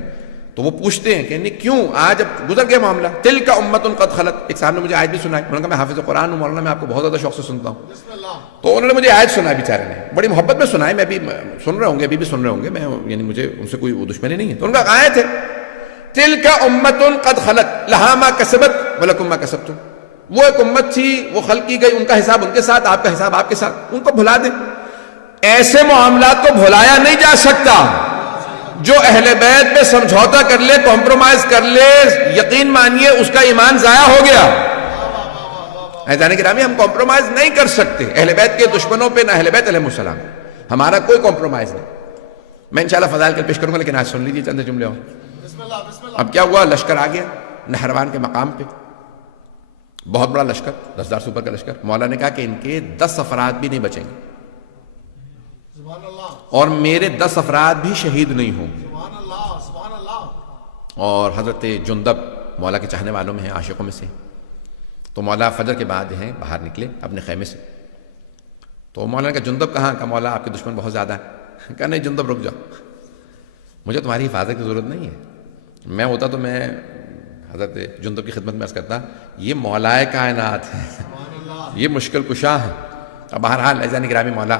تو وہ پوچھتے ہیں کہ نہیں کیوں آج اب گزر گیا معاملہ، تلک امۃ قد خلت۔ ایک صاحب نے مجھے آیت بھی سنائی، انہوں نے کہا میں حافظ قرآن ہوں مولانا، میں آپ کو بہت زیادہ شوق سے سنتا ہوں، تو انہوں نے مجھے آیت سنائی بیچارے نے، بڑی محبت میں سنائی، میں بھی سن رہے ہوں گے، ابھی بھی سن رہے ہوں گے، میں یعنی مجھے ان سے کوئی دشمنی نہیں ہے۔ تو ان کا آیت ہے تلک امۃ قد خلت لہا ما کسبت ولکم ما کسبتم۔ وہ ایک امت تھی، وہ خلق کی گئی، ان کا حساب ان کے ساتھ، آپ کا حساب آپ کے ساتھ، ان کو بھلا دیں۔ ایسے معاملات کو بھلایا نہیں جا سکتا۔ جو اہل بیت پہ سمجھوتا کر لے، کمپرومائز کر لے، یقین مانیے اس کا ایمان ضائع ہو گیا۔ عزیزان گرامی ہم کمپرومائز نہیں کر سکتے اہل بیت کے دشمنوں پہ، نہ اہل بیت علیہ السلام، ہمارا کوئی کمپرومائز نہیں۔ میں انشاءاللہ فضائل کل پیش کروں گا لیکن آج سن لیجیے چند جملے اور۔ اب کیا ہوا؟ لشکر آ گیا نہروان کے مقام پہ، بہت بڑا لشکر، 10,000 سے اوپر کا لشکر۔ مولا نے کہا کہ ان کے 10 افراد بھی نہیں بچیں گے اور میرے 10 افراد بھی شہید نہیں ہوں گے۔ اور حضرت جندب مولا کے چاہنے والوں میں ہیں، عاشقوں میں سے، تو مولا فجر کے بعد ہیں باہر نکلے اپنے خیمے سے، تو مولا نے کہا جندب کہاں؟ کہا مولا آپ کے دشمن بہت زیادہ ہیں۔ کہا نہیں جندب رک جاؤ، مجھے تمہاری حفاظت کی ضرورت نہیں ہے، میں ہوتا تو میں حضرت جندب کی خدمت میں عرض کرتا یہ مولا کائنات ہے، یہ مشکل کشا ہے۔ اب بہرحال عزیزان گرامی مولا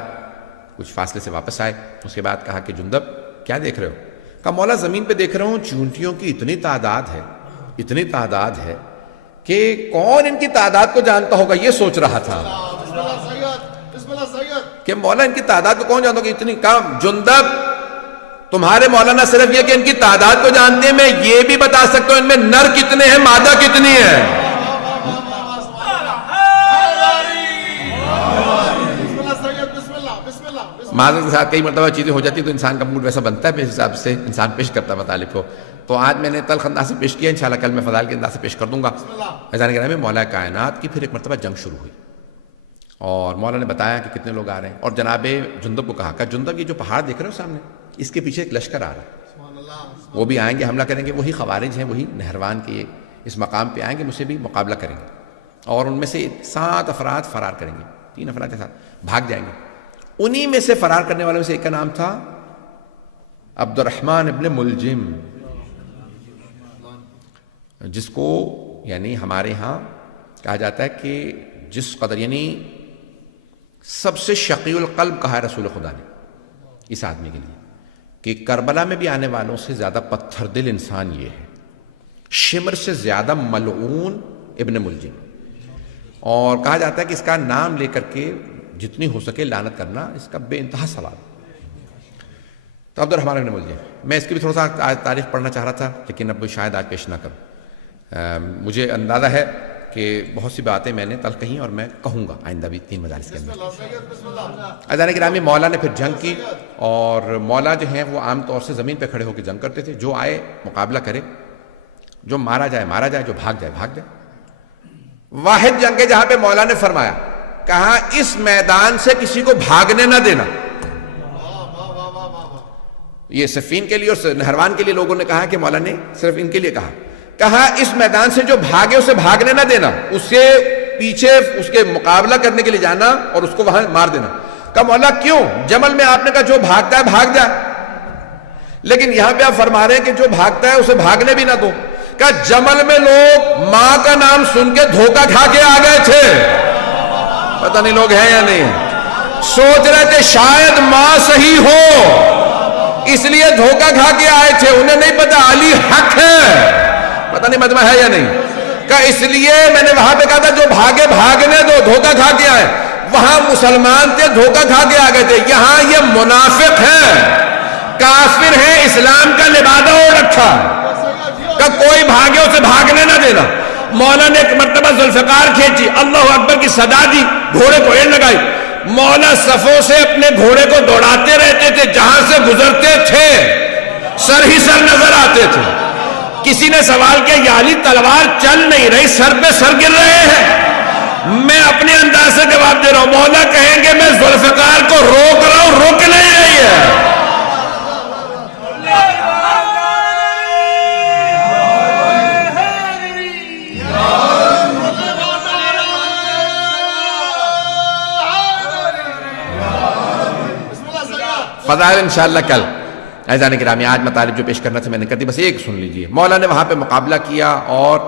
کچھ فاصلے سے واپس آئے، اس کے بعد کہا کہ جندب کیا دیکھ رہے ہو؟ کہا مولا زمین پہ دیکھ رہا ہوں چونٹیوں کی اتنی تعداد ہے کہ کون ان کی تعداد کو جانتا ہوگا، یہ سوچ رہا تھا کہ مولا ان کی تعداد کو کون جانتا ہوگا اتنی۔ کہا جندب تمہارے مولانا صرف یہ کہ ان کی تعداد کو جانتے ہیں، میں یہ بھی بتا سکتا ہوں ان میں نر کتنے ہیں مادہ کتنی ہے۔ معذرت کے ساتھ کئی مرتبہ چیزیں ہو جاتی تو انسان کا موڈ ویسا بنتا ہے، اس حساب سے انسان پیش کرتا ہے مطالب کو۔ تو آج میں نے تلخ انداز سے پیش کیا، انشاءاللہ کل میں فضائل کے انداز سے پیش کر دوں گا۔ عزیزان گرامی مولا کائنات کی پھر ایک مرتبہ جنگ شروع ہوئی اور مولا نے بتایا کہ کتنے لوگ آ رہے ہیں، اور جناب جندب کو کہا کہ جندب یہ جو پہاڑ دیکھ رہے ہو سامنے، اس کے پیچھے ایک لشکر آ رہا ہے، وہ بھی آئیں گے حملہ کریں گے، وہی خوارج ہیں، وہی نہروان کے اس مقام پہ آئیں گے، مجھ سے بھی مقابلہ کریں گے، اور ان میں سے 7 افراد فرار کریں گے، 3 افراد کے ساتھ بھاگ جائیں گے۔ انہی میں سے فرار کرنے والوں میں سے ایک کا نام تھا عبد الرحمن ابن ملجم، جس کو یعنی ہمارے ہاں کہا جاتا ہے کہ جس قدر یعنی سب سے شقی القلب کہا ہے رسول خدا نے اس آدمی کے لیے، کہ کربلا میں بھی آنے والوں سے زیادہ پتھر دل انسان یہ ہے، شمر سے زیادہ ملعون ابن ملجم، اور کہا جاتا ہے کہ اس کا نام لے کر کے جتنی ہو سکے لعنت کرنا اس کا بے انتہا ثواب۔ تو عبد الرحمن ابن ملجم، میں اس کی بھی تھوڑا سا تاریخ پڑھنا چاہ رہا تھا لیکن اب شاید آج پیش نہ کروں، مجھے اندازہ ہے کہ بہت سی باتیں میں نے تل کہیں اور میں کہوں گا آئندہ بھی 3 مجالس کے اندر۔ عزیزان گرامی، مولا نے پھر جنگ کی، اور مولا جو ہیں وہ عام طور سے زمین پہ کھڑے ہو کے جنگ کرتے تھے، جو آئے مقابلہ کرے، جو مارا جائے مارا جائے، جو بھاگ جائے بھاگ جائے۔ واحد جنگ ہے جہاں پہ مولا نے فرمایا، کہا اس میدان سے کسی کو بھاگنے نہ دینا۔ یہ صفین کے لیے اور نہروان کے لیے لوگوں نے کہا کہ مولا نے صرف ان کے لیے کہا اس میدان سے جو بھاگے اسے بھاگنے نہ دینا، اس سے پیچھے اس کے مقابلہ کرنے کے لیے جانا اور اس کو وہاں مار دینا۔ کہا مولا کیوں؟ جمل میں آپ نے کہا جو بھاگتا ہے بھاگ جائے، لیکن یہاں پہ آپ فرما رہے ہیں کہ جو بھاگتا ہے اسے بھاگنے بھی نہ دو۔ کہا جمل میں لوگ ماں کا نام سن کے دھوکہ کھا کے آ گئے تھے، پتہ نہیں لوگ ہیں یا نہیں، سوچ رہے تھے شاید ماں صحیح ہو اس لیے دھوکہ کھا کے آئے تھے، انہیں نہیں پتا علی حق ہے، پتہ نہیں مجمع ہے یا نہیں۔ کہ اس لیے میں نے وہاں پہ کہا تھا جو بھاگے بھاگنے دو، دھوکہ کھا کے آئے، وہاں مسلمان تھے دھوکہ کھا کے آ گئے تھے، یہاں یہ منافق ہیں، کافر ہیں، اسلام کا لبادہ اور رکھا، کہ کوئی بھاگے اسے بھاگنے نہ دینا۔ مولا نے ایک مرتبہ ذوالفقار کھینچی، اللہ اکبر کی صدا دی، گھوڑے کو ایڑ لگائی، مولا صفوں سے اپنے گھوڑے کو دوڑاتے رہتے تھے، جہاں سے گزرتے تھے سر ہی سر نظر آتے تھے۔ کسی نے سوال کیا یا علی تلوار چل نہیں رہی، سر پہ سر گر رہے ہیں؟ میں اپنے انداز سے جواب دے رہا ہوں، مولا کہیں گے میں ذوالفقار کو روک رہا ہوں، روک نہیں رہی ہے۔ فضائل انشاءاللہ کل۔ عزیزان گرامی، آج مطالب جو پیش کرنا تھا میں نے کر دی، بس ایک سن لیجئے۔ مولا نے وہاں پہ مقابلہ کیا اور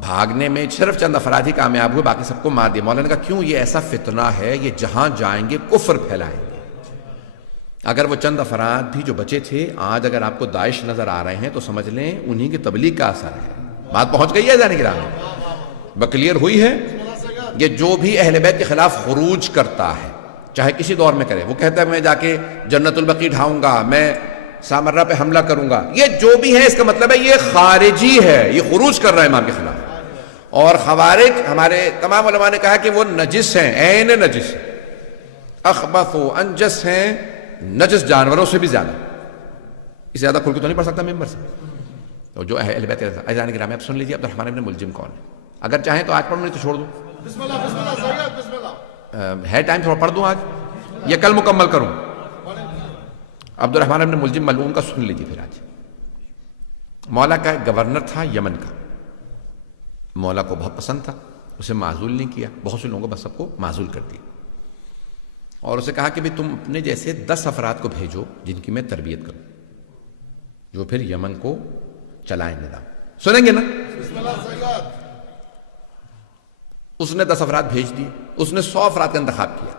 بھاگنے میں صرف چند افراد ہی کامیاب ہوئے، باقی سب کو مار دیا۔ مولا نے کہا کیوں؟ یہ ایسا فتنہ ہے، یہ جہاں جائیں گے کفر پھیلائیں گے۔ اگر وہ چند افراد بھی جو بچے تھے آج اگر آپ کو داعش نظر آ رہے ہیں تو سمجھ لیں انہی کی تبلیغ کا اثر ہے۔ بات پہنچ گئی ہے عزیزان گرامی، کلیئر ہوئی ہے؟ یہ جو بھی اہل بیت کے خلاف خروج کرتا ہے چاہے کسی دور میں کرے، وہ کہتا ہے میں جا کے جنت البقیع ڈھاؤں گا، میں سامرہ پہ حملہ کروں گا، یہ جو بھی ہے اس کا مطلب ہے یہ خارجی ہے، یہ خروج کر رہا ہے امام کے خلاف۔ اور خوارج ہمارے تمام علماء نے کہا کہ وہ نجس ہیں، عین نجس، اخبث و انجس ہیں، نجس جانوروں سے بھی زیادہ۔ اس سے زیادہ کھل کے تو نہیں پڑھ سکتا ممبر سے۔ تو جو اہل بیت عزیزان گرامی، اب سن لیجیے عبد الرحمن ابن ملجم کون ہے؟ اگر چاہیں تو آج پڑھوں نہیں تو چھوڑ دوں، بسم اللہ بسم اللہ سید بسم اللہ ہے ٹائم تھوڑا پڑھ دوں آج یا کل مکمل کروں؟ عبد الرحمن ابن ملجم ملعون کا سن لیجیے پھر آج۔ مولا کا ایک گورنر تھا یمن کا، مولا کو بہت پسند تھا، اسے معزول نہیں کیا، بہت سے لوگوں کو بس سب کو معزول کر دیا، اور اسے کہا کہ بھی تم اپنے جیسے 10 افراد کو بھیجو جن کی میں تربیت کروں، جو پھر یمن کو چلائیں نظام۔ سنیں گے نا؟ بسم اللہ سید۔ اس نے 10 افراد بھیج دیے، اس نے 100 افراد کا انتخاب کیا،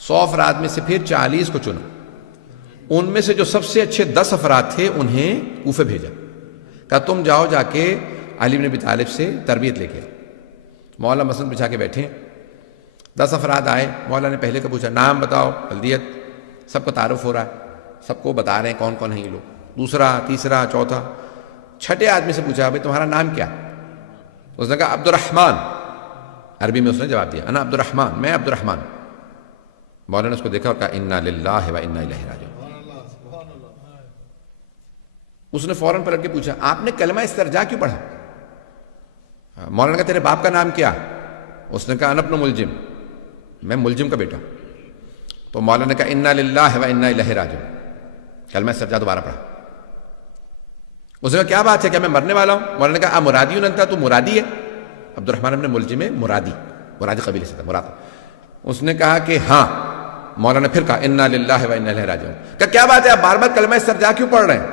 100 افراد میں سے پھر 40 کو چنا، ان میں سے جو سب سے اچھے 10 افراد تھے انہیں کوفے بھیجا، کہا تم جاؤ جا کے علی بن ابی طالب سے تربیت لے کے آؤ۔ مولا مسند بچھا کے بیٹھے، 10 افراد آئے، مولا نے پہلے کا پوچھا نام بتاؤ، بلدیت، سب کو تعارف ہو رہا ہے، سب کو بتا رہے ہیں کون کون ہیں یہ لوگ، دوسرا تیسرا چوتھا، چھٹے آدمی سے پوچھا بھائی تمہارا نام کیا؟ اس نے کہا عبد الرحمن، عربی میں اس نے جواب دیا انا عبد الرحمن، میں عبد الرحمن۔ مولا نے اس کو دیکھا اور کہا انا للہ و انا الیہ راجعون۔ اس نے فوراً پلٹ کے پوچھا آپ نے کلمہ استرجاع کیوں پڑھا؟ مولا نے کہا تیرے باپ کا نام کیا؟ اس نے کہا انا ابن ملجم، میں ملجم کا بیٹا۔ تو مولا نے کہا انا للہ و انا الیہ راجعون، کلمہ استرجاع دوبارہ پڑھا۔ اس نے کہا کیا بات ہے، کیا میں مرنے والا ہوں؟ مولانا نے کہا مرادی انتا، تو مرادی ہے؟ عبد الرحمن ابن ملجم مرادی قبیلے سے تھا، مراد۔ اس نے کہا کہ ہاں۔ مولانا نے پھر کہا انا للہ و انا الیہ راجعون۔ کہا کیا بات ہے، آپ بار بار کلمہ استرجاع کیوں پڑھ رہے ہیں؟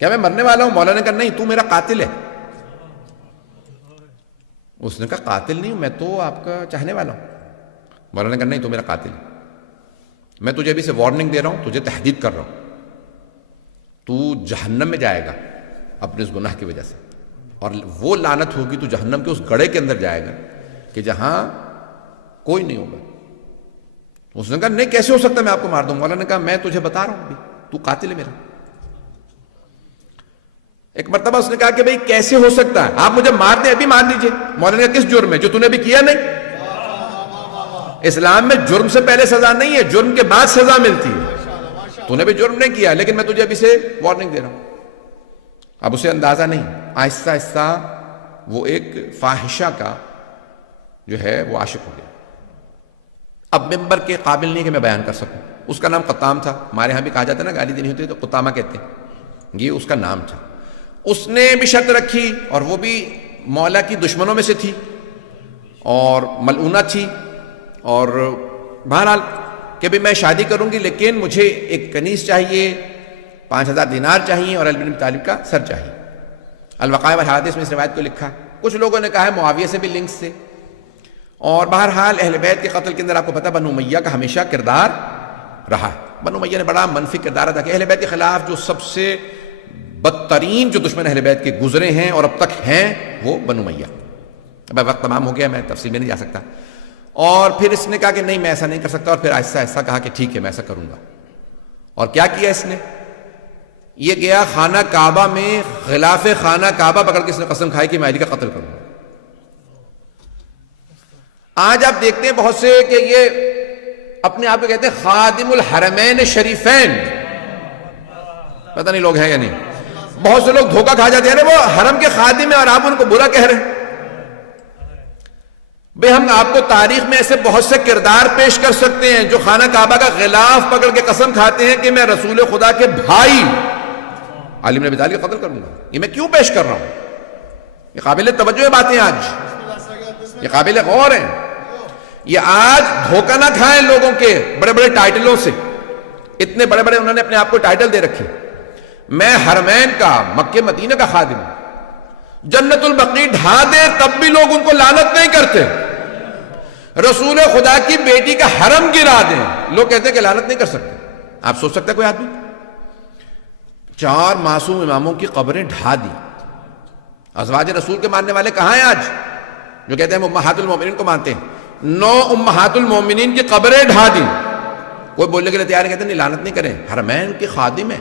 کیا میں مرنے والا ہوں؟ مولانا نے کہا نہیں، تو میرا قاتل ہے۔ اس نے کہا قاتل نہیں ہوں، میں تو آپ کا چاہنے والا ہوں۔ مولانا نے کہا نہیں، تو میرا قاتل ہے، میں تجھے ابھی سے وارننگ دے رہا ہوں، تجھے تحدید کر رہا ہوں، تو جہنم میں جائے گا اپنے اس گناہ کی وجہ سے، اور وہ لعنت ہوگی، تو جہنم کے اس گڑھے کے اندر جائے گا کہ جہاں کوئی نہیں ہوگا۔ اس نے کہا نہیں، کیسے ہو سکتا ہے میں آپ کو مار دوں؟ مولانا نے کہا میں تجھے بتا رہا ہوں ابھی، تو قاتل ہے میرا۔ ایک مرتبہ اس نے کہا کہ بھئی کیسے ہو سکتا ہے، آپ مجھے مار دیں، ابھی مار دیجئے۔ مولانا نے کہا کس جرم میں، جو تو نے ابھی کیا نہیں؟ اسلام میں جرم سے پہلے سزا نہیں ہے، جرم کے بعد سزا ملتی ہے۔ تو نے بھی جرم نہیں کیا، لیکن میں تجھے ابھی سے وارننگ دے رہا ہوں۔ اب اسے اندازہ نہیں، آہستہ آہستہ وہ ایک فاحشہ کا جو ہے وہ عاشق ہو گیا۔ اب ممبر کے قابل نہیں کہ میں بیان کر سکوں۔ اس کا نام قطام تھا، ہمارے ہاں بھی کہا جاتا ہے نا، گالی دینی ہوتی ہے تو قطامہ کہتے ہیں، یہ اس کا نام تھا۔ اس نے بھی شرط رکھی، اور وہ بھی مولا کی دشمنوں میں سے تھی اور ملعونہ تھی، اور بہرحال کہ بھی میں شادی کروں گی لیکن مجھے ایک کنیز چاہیے، 5000 دینار چاہیے، اور علی بن ابی طالب کا سر چاہیے۔ الوقائع والحوادث میں اس روایت کو لکھا۔ کچھ لوگوں نے کہا ہے معاویہ سے بھی لنکس تھے، اور بہرحال اہل بیت کے قتل کے اندر آپ کو پتہ بنو امیہ کا ہمیشہ کردار رہا۔ بنو امیہ نے بڑا منفی کردار ادا کیا، اہل بیت کے خلاف جو سب سے بدترین جو دشمن اہل بیت کے گزرے ہیں اور اب تک ہیں وہ بنو امیہ۔ اب وقت تمام ہو گیا، میں تفصیل میں نہیں جا سکتا۔ اور پھر اس نے کہا کہ نہیں میں ایسا نہیں کر سکتا، اور پھر آہستہ آہستہ کہا کہ ٹھیک ہے میں ایسا کروں گا۔ اور کیا کیا اس نے، یہ گیا خانہ کعبہ میں، غلاف خانہ کعبہ پکڑ کے اس نے قسم کھائی کہ میں علی کا قتل کروں گا۔ آج آپ دیکھتے ہیں بہت سے کہ یہ اپنے آپ کو کہتے ہیں خادم الحرمین شریفین، پتہ نہیں لوگ ہیں یا نہیں۔ بہت سے لوگ دھوکہ کھا جاتے ہیں، وہ حرم کے خادم ہیں اور آپ ان کو برا کہہ رہے ہیں۔ بھئی ہم آپ کو تاریخ میں ایسے بہت سے کردار پیش کر سکتے ہیں جو خانہ کعبہ کا غلاف پکڑ کے قسم کھاتے ہیں کہ میں رسول خدا کے بھائی علی بن ابی طالب کا قتل کروں گا۔ یہ میں کیوں پیش کر رہا ہوں؟ یہ قابل توجہ باتیں، آج یہ قابل غور ہیں۔ یہ آج دھوکہ نہ کھائیں لوگوں کے بڑے بڑے ٹائٹلوں سے، اتنے بڑے بڑے انہوں نے اپنے آپ کو ٹائٹل دے رکھے، میں حرمین کا، مکہ مدینہ کا خادم ہوں۔ جنت البقیع ڈھا دے تب بھی لوگ ان کو لعنت نہیں کرتے، رسول خدا کی بیٹی کا حرم گرا دیں لوگ کہتے ہیں کہ لعنت نہیں کر سکتے۔ آپ سوچ سکتے ہیں کوئی آدمی 4 معصوم اماموں کی قبریں ڈھا دی، ازواج رسول کے ماننے والے کہاں ہیں آج جو کہتے ہیں امہات المومنین کو مانتے ہیں؟ 9 امہات المومنین کی قبریں ڈھا دی، کوئی بولنے کے لیے تیار کہتے ہیں نہیں لعنت نہیں کریں، حرمین کے خادم ہیں،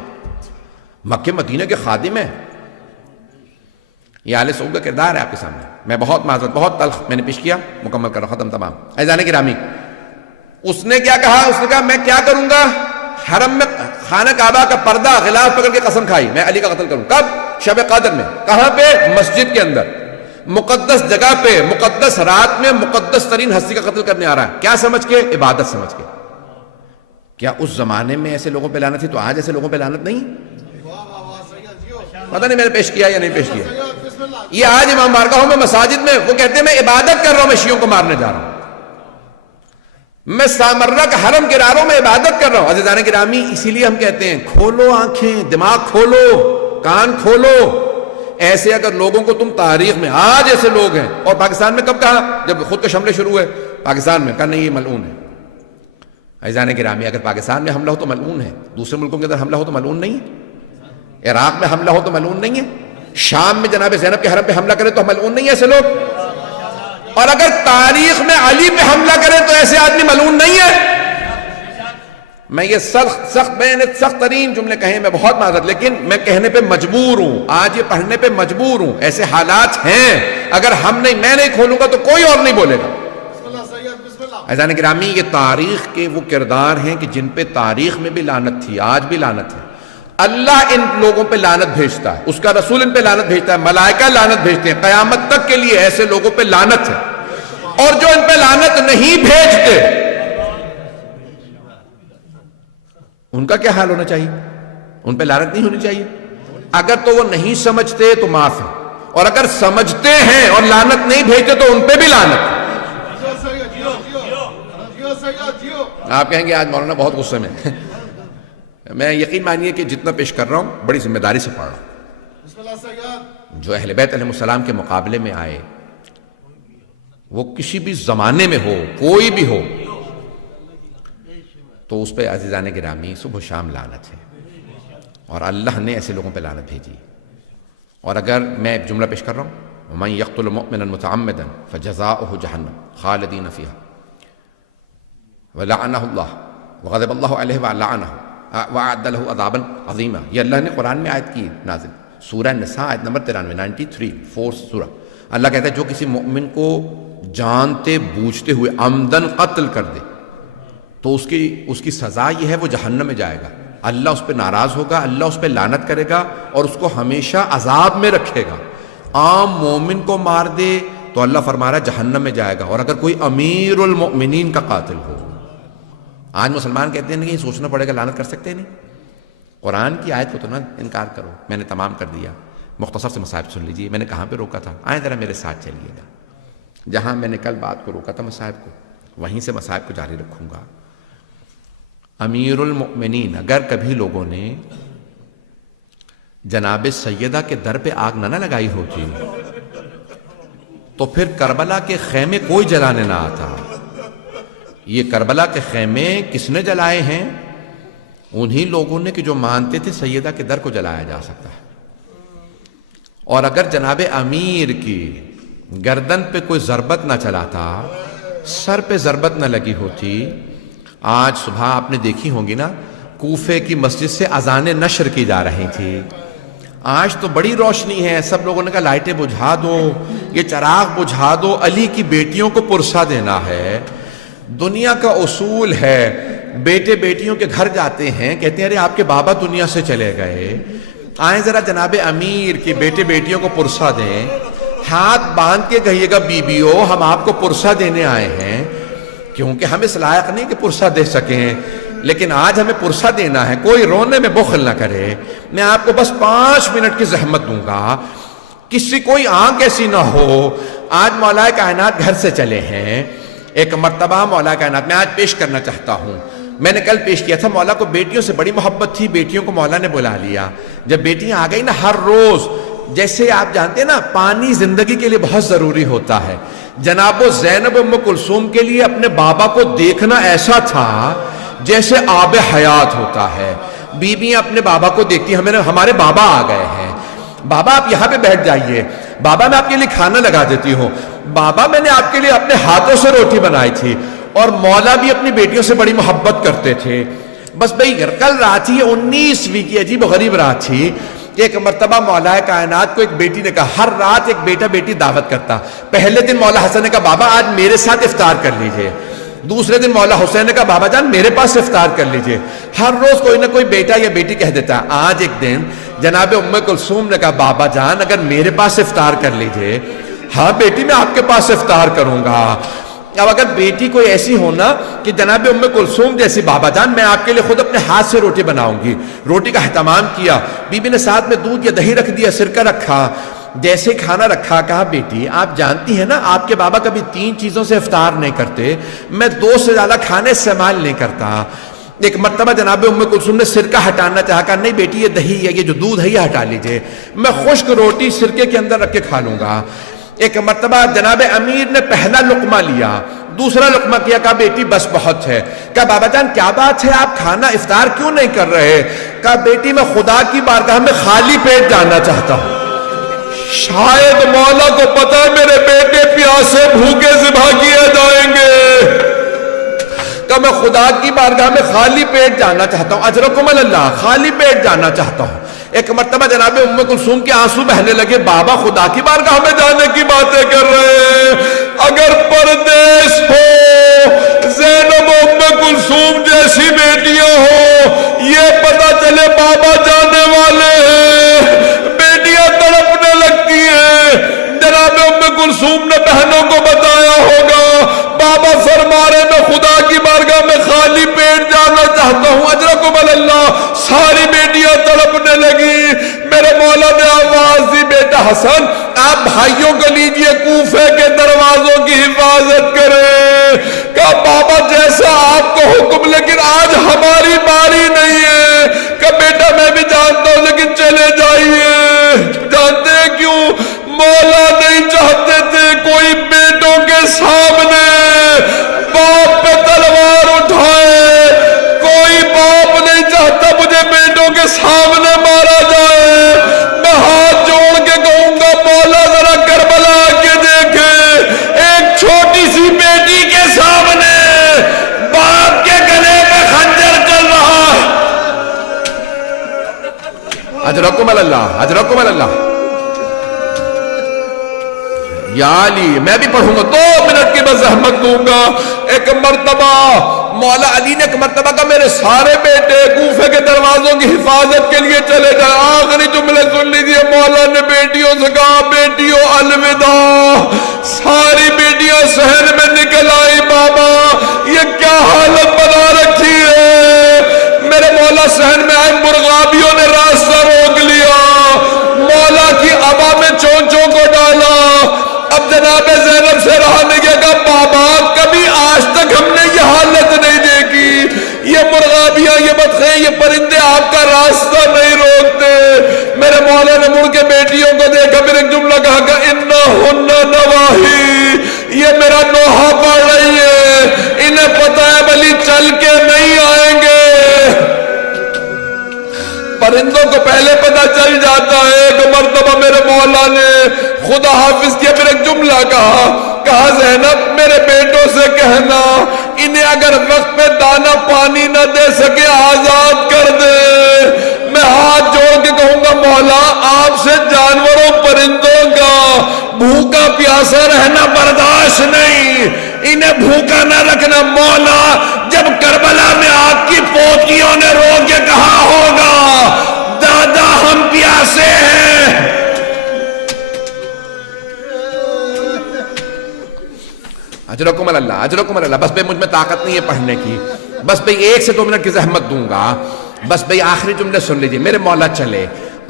مکہ مدینہ کے خادم ہیں۔ یہ آل سعود کا کردار ہے آپ کے سامنے۔ میں بہت معذرت، بہت تلخ میں نے پیش کیا، مکمل کر رہا، ختم تمام۔ عزیزان گرامی، اس نے کیا کہا؟ اس نے کہا میں کیا کروں گا؟ حرم میں خانہ کعبہ کا پردہ غلاف پکڑ کے قسم کھائی میں علی کا قتل کروں۔ کب؟ شب قدر میں۔ کہاں پہ؟ مسجد کے اندر، مقدس جگہ پہ، مقدس رات میں مقدس ترین ہستی کا قتل کرنے آ رہا ہے۔ کیا سمجھ کے؟ عبادت سمجھ کے۔ کیا اس زمانے میں ایسے لوگوں پہ لعنت تھی تو آج ایسے لوگوں پہ لعنت نہیں؟ پتہ نہیں میں نے پیش کیا یا نہیں پیش کیا۔ یہ آج امام بارگاہوں میں، مساجد میں وہ کہتے ہیں میں عبادت کر رہا ہوں، میں شیعوں کو مارنے جا رہا ہوں، میں سامرہ کا حرم گرا رہا ہوں، میں عبادت کر رہا ہوں۔ عزیزان گرامی، اسی لیے ہم کہتے ہیں کھولو آنکھیں، دماغ کھولو، کان کھولو۔ ایسے اگر لوگوں کو تم تاریخ میں، آج ایسے لوگ ہیں، اور پاکستان میں کب کہا؟ جب خود کش حملے شروع ہوئے پاکستان میں، کہا نہیں یہ ملعون ہے۔ عزیزان گرامی، اگر پاکستان میں حملہ ہو تو ملعون ہے، دوسرے ملکوں کے اندر حملہ ہو تو ملعون نہیں ہے، عراق میں حملہ ہو تو ملعون نہیں ہے، شام میں جناب زینب کے حرم پہ حملہ کرے تو ملعون نہیں ہے ایسے لوگ، اور اگر تاریخ میں علی پہ حملہ کرے تو ایسے آدمی ملعون نہیں ہے۔ میں یہ سخت ترین جملے کہیں، میں بہت معذرت، لیکن میں کہنے پہ مجبور ہوں، آج یہ پڑھنے پہ مجبور ہوں، ایسے حالات ہیں، اگر ہم نہیں، میں نہیں کھولوں گا تو کوئی اور نہیں بولے گا۔ عزیزان گرامی، یہ تاریخ کے وہ کردار ہیں کہ جن پہ تاریخ میں بھی لعنت تھی، آج بھی لعنت ہے۔ اللہ ان لوگوں پہ لعنت بھیجتا ہے، اس کا رسول ان پہ لعنت بھیجتا ہے، ملائکہ لعنت بھیجتے ہیں، قیامت تک کے لیے ایسے لوگوں پہ لعنت ہے۔ اور جو ان پہ لعنت نہیں بھیجتے ان کا کیا حال ہونا چاہیے؟ ان پہ لعنت نہیں ہونی چاہیے؟ اگر تو وہ نہیں سمجھتے تو معاف ہے، اور اگر سمجھتے ہیں اور لعنت نہیں بھیجتے تو ان پہ بھی لعنت ہے۔ جیو سید جیو جیو جیو سید جیو۔ آپ کہیں گے آج مولانا بہت غصے میں میں یقین مانیے کہ جتنا پیش کر رہا ہوں بڑی ذمہ داری سے پڑھ رہا ہوں۔ بسم اللہ سید۔ جو اہل بیت علیہ السلام کے مقابلے میں آئے، وہ کسی بھی زمانے میں ہو، کوئی بھی ہو، تو اس پہ عزیزان گرامی صبح و شام لعنت ہے، اور اللہ نے ایسے لوگوں پہ لعنت بھیجی۔ اور اگر میں ایک جملہ پیش کر رہا ہوں، وَمَن يَقْتُلْ مُؤْمِنًا مُتَعَمِّدًا فَجَزَاؤُهُ جَهَنَّمُ خَالِدِينَ فِيهَا وَلَعَنَهُ اللَّهُ وَغَضِبَ اللَّهُ عَلَيْهِ وَلَعَنَهُ وَأَعَدَّ لَهُ عَذَابًا عَظِيمًا۔ یہ اللہ نے قرآن میں آیت کی نازل، سورہ نساء آیت نمبر 93 4 سورہ۔ اللہ کہتا ہے جو کسی مؤمن کو جانتے بوجھتے ہوئے عمدن قتل کر دے تو اس کی سزا یہ ہے وہ جہنم میں جائے گا، اللہ اس پہ ناراض ہوگا، اللہ اس پہ لعنت کرے گا اور اس کو ہمیشہ عذاب میں رکھے گا۔ عام مومن کو مار دے تو اللہ فرما رہا ہے جہنم میں جائے گا، اور اگر کوئی امیر المؤمنین کا قاتل ہو۔ آج مسلمان کہتے ہیں کہ یہ سوچنا پڑے گا، لعنت کر سکتے ہیں نہیں، قرآن کی آیت کو تو نہ انکار کرو۔ میں نے تمام کر دیا، مختصر سے مصائب سن لیجیے۔ میں نے کہاں پہ روکا تھا؟ آئیں ذرا میرے ساتھ چلیے گا، جہاں میں نے کل بات کو روکا تھا مصائب کو، وہیں سے مصائب کو جاری رکھوں گا۔ امیر المؤمنین، اگر کبھی لوگوں نے جناب سیدہ کے در پہ آگ نہ لگائی ہوتی تو پھر کربلا کے خیمے کوئی جلانے نہ آتا۔ یہ کربلا کے خیمے کس نے جلائے ہیں؟ انہی لوگوں نے کہ جو مانتے تھے سیدہ کے در کو جلایا جا سکتا ہے۔ اور اگر جناب امیر کی گردن پہ کوئی ضربت نہ چلاتا، سر پہ ضربت نہ لگی ہوتی، آج صبح آپ نے دیکھی ہوں گی نا، کوفے کی مسجد سے اذانیں نشر کی جا رہی تھی۔ آج تو بڑی روشنی ہے، سب لوگوں نے کہا لائٹیں بجھا دو، یہ چراغ بجھا دو، علی کی بیٹیوں کو پرسہ دینا ہے۔ دنیا کا اصول ہے، بیٹے بیٹیوں کے گھر جاتے ہیں، کہتے ہیں ارے آپ کے بابا دنیا سے چلے گئے، آئیں ذرا جناب امیر کی بیٹے بیٹیوں کو پرسہ دیں۔ ہاتھ باندھ کے کہیے گا بیبیو ہم آپ کو پرسہ دینے آئے ہیں، کیونکہ ہم اس لائق نہیں کہ پرسہ دے سکیں، لیکن آج ہمیں پرسہ دینا ہے۔ کوئی رونے میں بخل نہ کرے، میں آپ کو بس 5 منٹ کی زحمت دوں گا، کسی کوئی آنکھ ایسی نہ ہو۔ آج مولا کائنات گھر سے چلے ہیں، ایک مرتبہ مولا کائنات میں آج پیش کرنا چاہتا ہوں۔ میں نے کل پیش کیا تھا، مولا کو بیٹیوں سے بڑی محبت تھی، بیٹیوں کو مولا نے بلا لیا۔ جب بیٹیاں آ گئی نا، ہر روز جیسے آپ جانتے ہیں نا پانی زندگی کے لیے بہت ضروری ہوتا ہے، جناب زینب ام کلثوم کے لیے اپنے بابا کو دیکھنا ایسا تھا جیسے آب حیات ہوتا ہے۔ بیویاں اپنے بابا کو دیکھتی ہیں، ہمارے بابا آ گئے ہیں، بابا آپ یہاں پہ بیٹھ جائیے، بابا میں آپ کے لیے کھانا لگا دیتی ہوں، بابا میں نے آپ کے لیے اپنے ہاتھوں سے روٹی بنائی تھی۔ اور مولا بھی اپنی بیٹیوں سے بڑی محبت کرتے تھے۔ بس بھئی کل رات تھی 19ویں کی عجیب و غریب رات تھی، ایک مرتبہ مولا کائنات کو ایک بیٹی نے کہا، ہر رات ایک بیٹا بیٹی دعوت کرتا، پہلے دن مولا حسن نے کہا بابا آج میرے ساتھ افطار کر لیجئے، دوسرے دن مولا حسین نے کہا بابا جان میرے پاس افطار کر لیجئے۔ ہر روز کوئی نہ کوئی بیٹا یا بیٹی کہہ دیتا۔ آج ایک دن جناب ام کلثوم نے کہا بابا جان اگر میرے پاس افطار کر لیجئے۔ ہاں بیٹی میں آپ کے پاس افطار کروں گا۔ اب اگر بیٹی کوئی ایسی ہونا کہ جناب ام کلثوم جیسی، بابا جان میں آپ کے لیے خود اپنے ہاتھ سے روٹی بناؤں گی، روٹی کا اہتمام کیا، بی بی نے ساتھ میں دودھ یا دہی رکھ دیا، سرکہ رکھا، جیسے کھانا رکھا کہا بیٹی آپ جانتی ہیں نا آپ کے بابا کبھی 3 چیزوں سے افطار نہیں کرتے، میں 2 سے زیادہ کھانے استعمال نہیں کرتا۔ ایک مرتبہ جناب ام کلثوم نے سرکہ ہٹانا چاہا، کہا نہیں بیٹی یہ دہی ہے، یہ جو دودھ ہے یہ ہٹا لیجئے، میں خشک روٹی سرکے کے اندر رکھ کے کھا لوں گا۔ ایک مرتبہ جناب امیر نے پہلا لقمہ لیا، دوسرا لقمہ کیا، کہا بیٹی بس بہت ہے۔ کہا بابا جان کیا بات ہے آپ کھانا افطار کیوں نہیں کر رہے؟ کہا بیٹی میں خدا کی بارگاہ میں خالی پیٹ جانا چاہتا ہوں، شاید مولا کو پتا ہے میرے بیٹے پیاسے بھوکے ذبح کیے جائیں گے، کہ میں خدا کی بارگاہ میں خالی پیٹ جانا چاہتا ہوں، اجرکم اللہ، خالی پیٹ جانا چاہتا ہوں۔ ایک مرتبہ جناب ام کلثوم کے آنسو بہنے لگے، بابا خدا کی بارگاہ میں جانے کی باتیں کر رہے ہیں، اگر پردیس ہو، زینب ام کلثوم جیسی بیٹیاں ہو، یہ پتہ چلے بابا جانے والے ہیں، بیٹیاں تڑپنے لگتی ہیں۔ جناب ام کلثوم نے بہنوں کو بتایا ہوگا، بابا فرما رہے میں خدا کی بارگاہ میں خالی پیٹ جانا چاہتا ہوں، اجرکم اللہ، ساری بیٹیاں تڑپنے رونے لگی. میرے مولا نے آواز دی بیٹا حسن آپ بھائیوں کو لیجئے کوفے کے دروازوں کی حفاظت کریں. کہا بابا جیسا آپ کو حکم لیکن آج ہماری باری نہیں ہے. کہا بیٹا میں بھی جانتا ہوں لیکن چلے جائیے. جانتے ہیں کیوں؟ مولا نہیں چاہتے تھے کوئی بیٹوں کے سامنے باپ پہ تلوار اٹھائے. کوئی باپ نہیں چاہتا مجھے بیٹوں کے سامنے مارا جائے. میں ہاتھ جوڑ کے کہوں گا مولا ذرا کربلا کے دیکھے ایک چھوٹی سی بیٹی کے سامنے باپ کے گلے پہ خنجر چل رہا ہے. اجرکم اللہ اجرکم اللہ. یا علی میں بھی پڑھوں گا 2 منٹ کی میں زحمت دوں گا. ایک مرتبہ مولا علی نے ایک مرتبہ کا میرے سارے بیٹے کوفے کے دروازوں کی حفاظت کے لیے چلے جائیں. آخری جملے سن لیجئے. مولا نے بیٹیوں سے کہا بیٹیوں الوداع. ساری بیٹیاں صحن میں نکل آئی. بابا یہ کیا حالت بنا رکھی ہے. میرے مولا صحن میں آئے. مرغابیوں نے راستہ روک لیا. مولا کی ابا میں چونچوں کو ڈالا. اب جناب زینب سے رہا نہیں گیا. کہا بابا کبھی آج تک ہم نے یہ حالت نہیں دیکھی. یہ مرغابیاں یہ بطخیں یہ پرندے آپ کا راستہ نہیں روکتے. میرے مولا نے مڑ کے بیٹیوں کو دیکھا پھر ایک جملہ کہا کہ انہن نواہی. یہ میرا نوحہ پڑھ رہی ہے. انہیں پتہ ہے بلی چل کے نہیں آئیں گے. پرندوں کو پہلے پتہ چل جاتا ہے. ایک مرتبہ میرے مولا نے خدا حافظ کیا پھر ایک جملہ کہا زینب میرے بیٹوں سے کہنا انہیں اگر وقت پہ دانا پانی نہ دے سکے آزاد کر دے. میں ہاتھ جوڑ کے کہوں گا مولا آپ سے جانوروں پرندوں کا بھوکا پیاسا رہنا برداشت نہیں. انہیں بھوکا نہ رکھنا. مولا جب کربلا میں آپ کی پوتیوں نے رو کے کہا ہوگا دادا ہم پیاسے ہیں. اجرکم اللہ اجرکم اللہ. بس بھئی مجھ میں طاقت نہیں ہے پڑھنے کی. بس بھئی 1 سے 2 منٹ کی زحمت دوں گا. بس بھئی آخری جملے سن لیجئے. میرے مولا چلے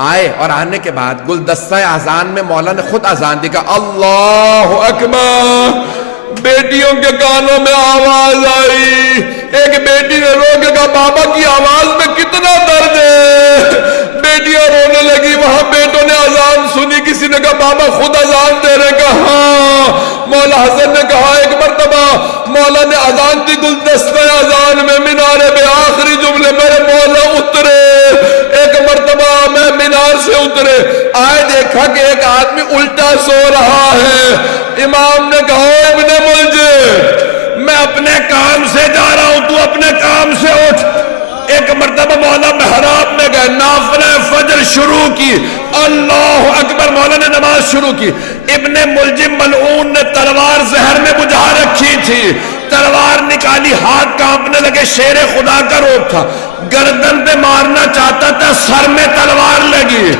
آئے اور آنے کے بعد گلدستہ اذان میں مولا نے خود اذان دی. کہا اللہ اکبر. بیٹیوں کے کانوں میں آواز آئی. ایک بیٹی نے رو کے کہا بابا کی آواز میں کتنا درد ہے. بیٹیاں رونے لگی. وہاں بیٹوں نے اذان سنی. کسی نے کہا بابا خود اذان دے رہے. کہا ہاں. مولا حسن نے کہا ایک مرتبہ مولا نے اذان دی گلدستہ اذان میں مینارے میں آخری جملے میرے مولا اترے. ایک مرتبہ میں مینار سے اترے آئے دیکھا کہ ایک آدمی الٹا سو رہا ہے. امام نے کہا ابن ملجم میں اپنے کام سے جا رہا ہوں تو اپنے کام سے اٹھ. ایک مرتبہ مولا محراب میں گئے نافلہ فجر شروع کی. اللہ اکبر. مولا نے نماز شروع کی. ابن ملجم ملعون نے تلوار زہر میں بجھا رکھی تھی. تلوار نکالی ہاتھ کانپنے لگے. شیر خدا کا روپ تھا. گردن پہ مارنا چاہتا تھا سر میں تلوار لگی.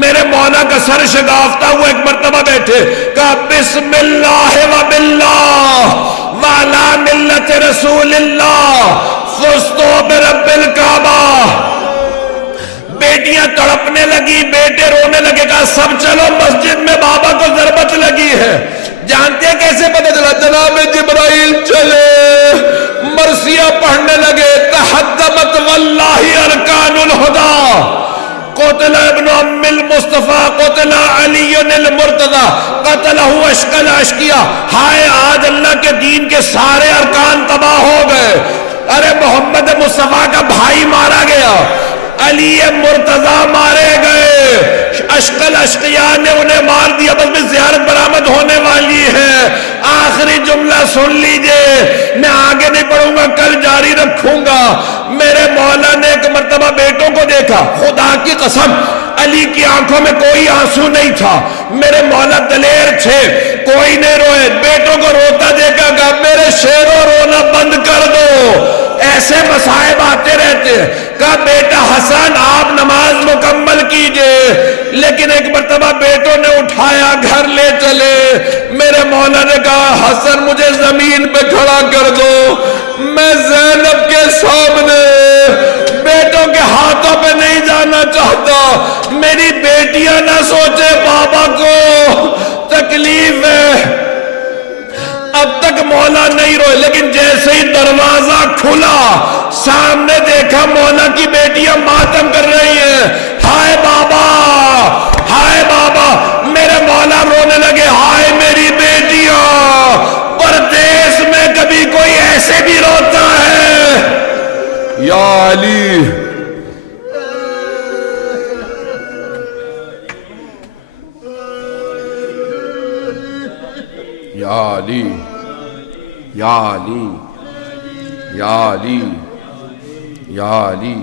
میرے مولا کا سر شگافتہ ہوا. ایک مرتبہ بیٹھے کہا بسم اللہ و باللہ وعلا ملت رسول اللہ فستو برب الکعبہ. بیٹیاں تڑپنے لگی. بیٹے رونے لگے. کہا سب چلو مسجد میں بابا کو ضربت لگی ہے. جانتے ہیں کیسے پتہ چلا؟ جناب جبرائیل چلے مرثیہ پڑھنے لگے. تحدمت واللہ ارکان الہدی قتل ابن ام المصطفیٰ قتل علی المرتضی قتلہ اشقل اشقیہ. ہائے آج اللہ کے دین کے سارے ارکان تباہ ہو گئے. ارے محمد مصطفیٰ کا بھائی مارا گیا. علی مرتضی مارے گئے. اشقل اشقیہ نے انہیں مار دیا. بس میں زیارت برآمد ہونے والی ہے. آخری جملہ سن لیجئے. میں آگے نہیں پڑھوں گا کل جاری رکھوں گا. میرے مولا نے ایک مرتبہ بیٹوں کو دیکھا. خدا کی قسم علی کی آنکھوں میں کوئی آنسو نہیں تھا. میرے مولا دلیر تھے. کوئی نہیں روئے. بیٹوں کو روتا دیکھا گا میرے شیروں رونا بند کر دو. ایسے مصائب آتے رہتے. کہا بیٹا حسن آپ نماز مکمل کیجئے. لیکن ایک مرتبہ بیٹوں نے اٹھایا گھر لے چلے. میرے مولا نے کہا حسن مجھے زمین پہ کھڑا کر دو. میں زینب کے سامنے بیٹوں کے ہاتھوں پہ نہیں جانا چاہتا. بیٹیاں نہ سوچے بابا کو تکلیف ہے. اب تک مولا نہیں روئے، لیکن جیسے ہی دروازہ کھلا سامنے دیکھا مولا کی بیٹیاں ماتم کر رہی ہیں. ہائے بابا، ہائے بابا. میرے مولا رونے لگے، ہائے میری بیٹیاں. پردیس میں کبھی کوئی ایسے بھی روتا ہے؟ یا علی، یا علی، یا علی، یا علی، یا علی.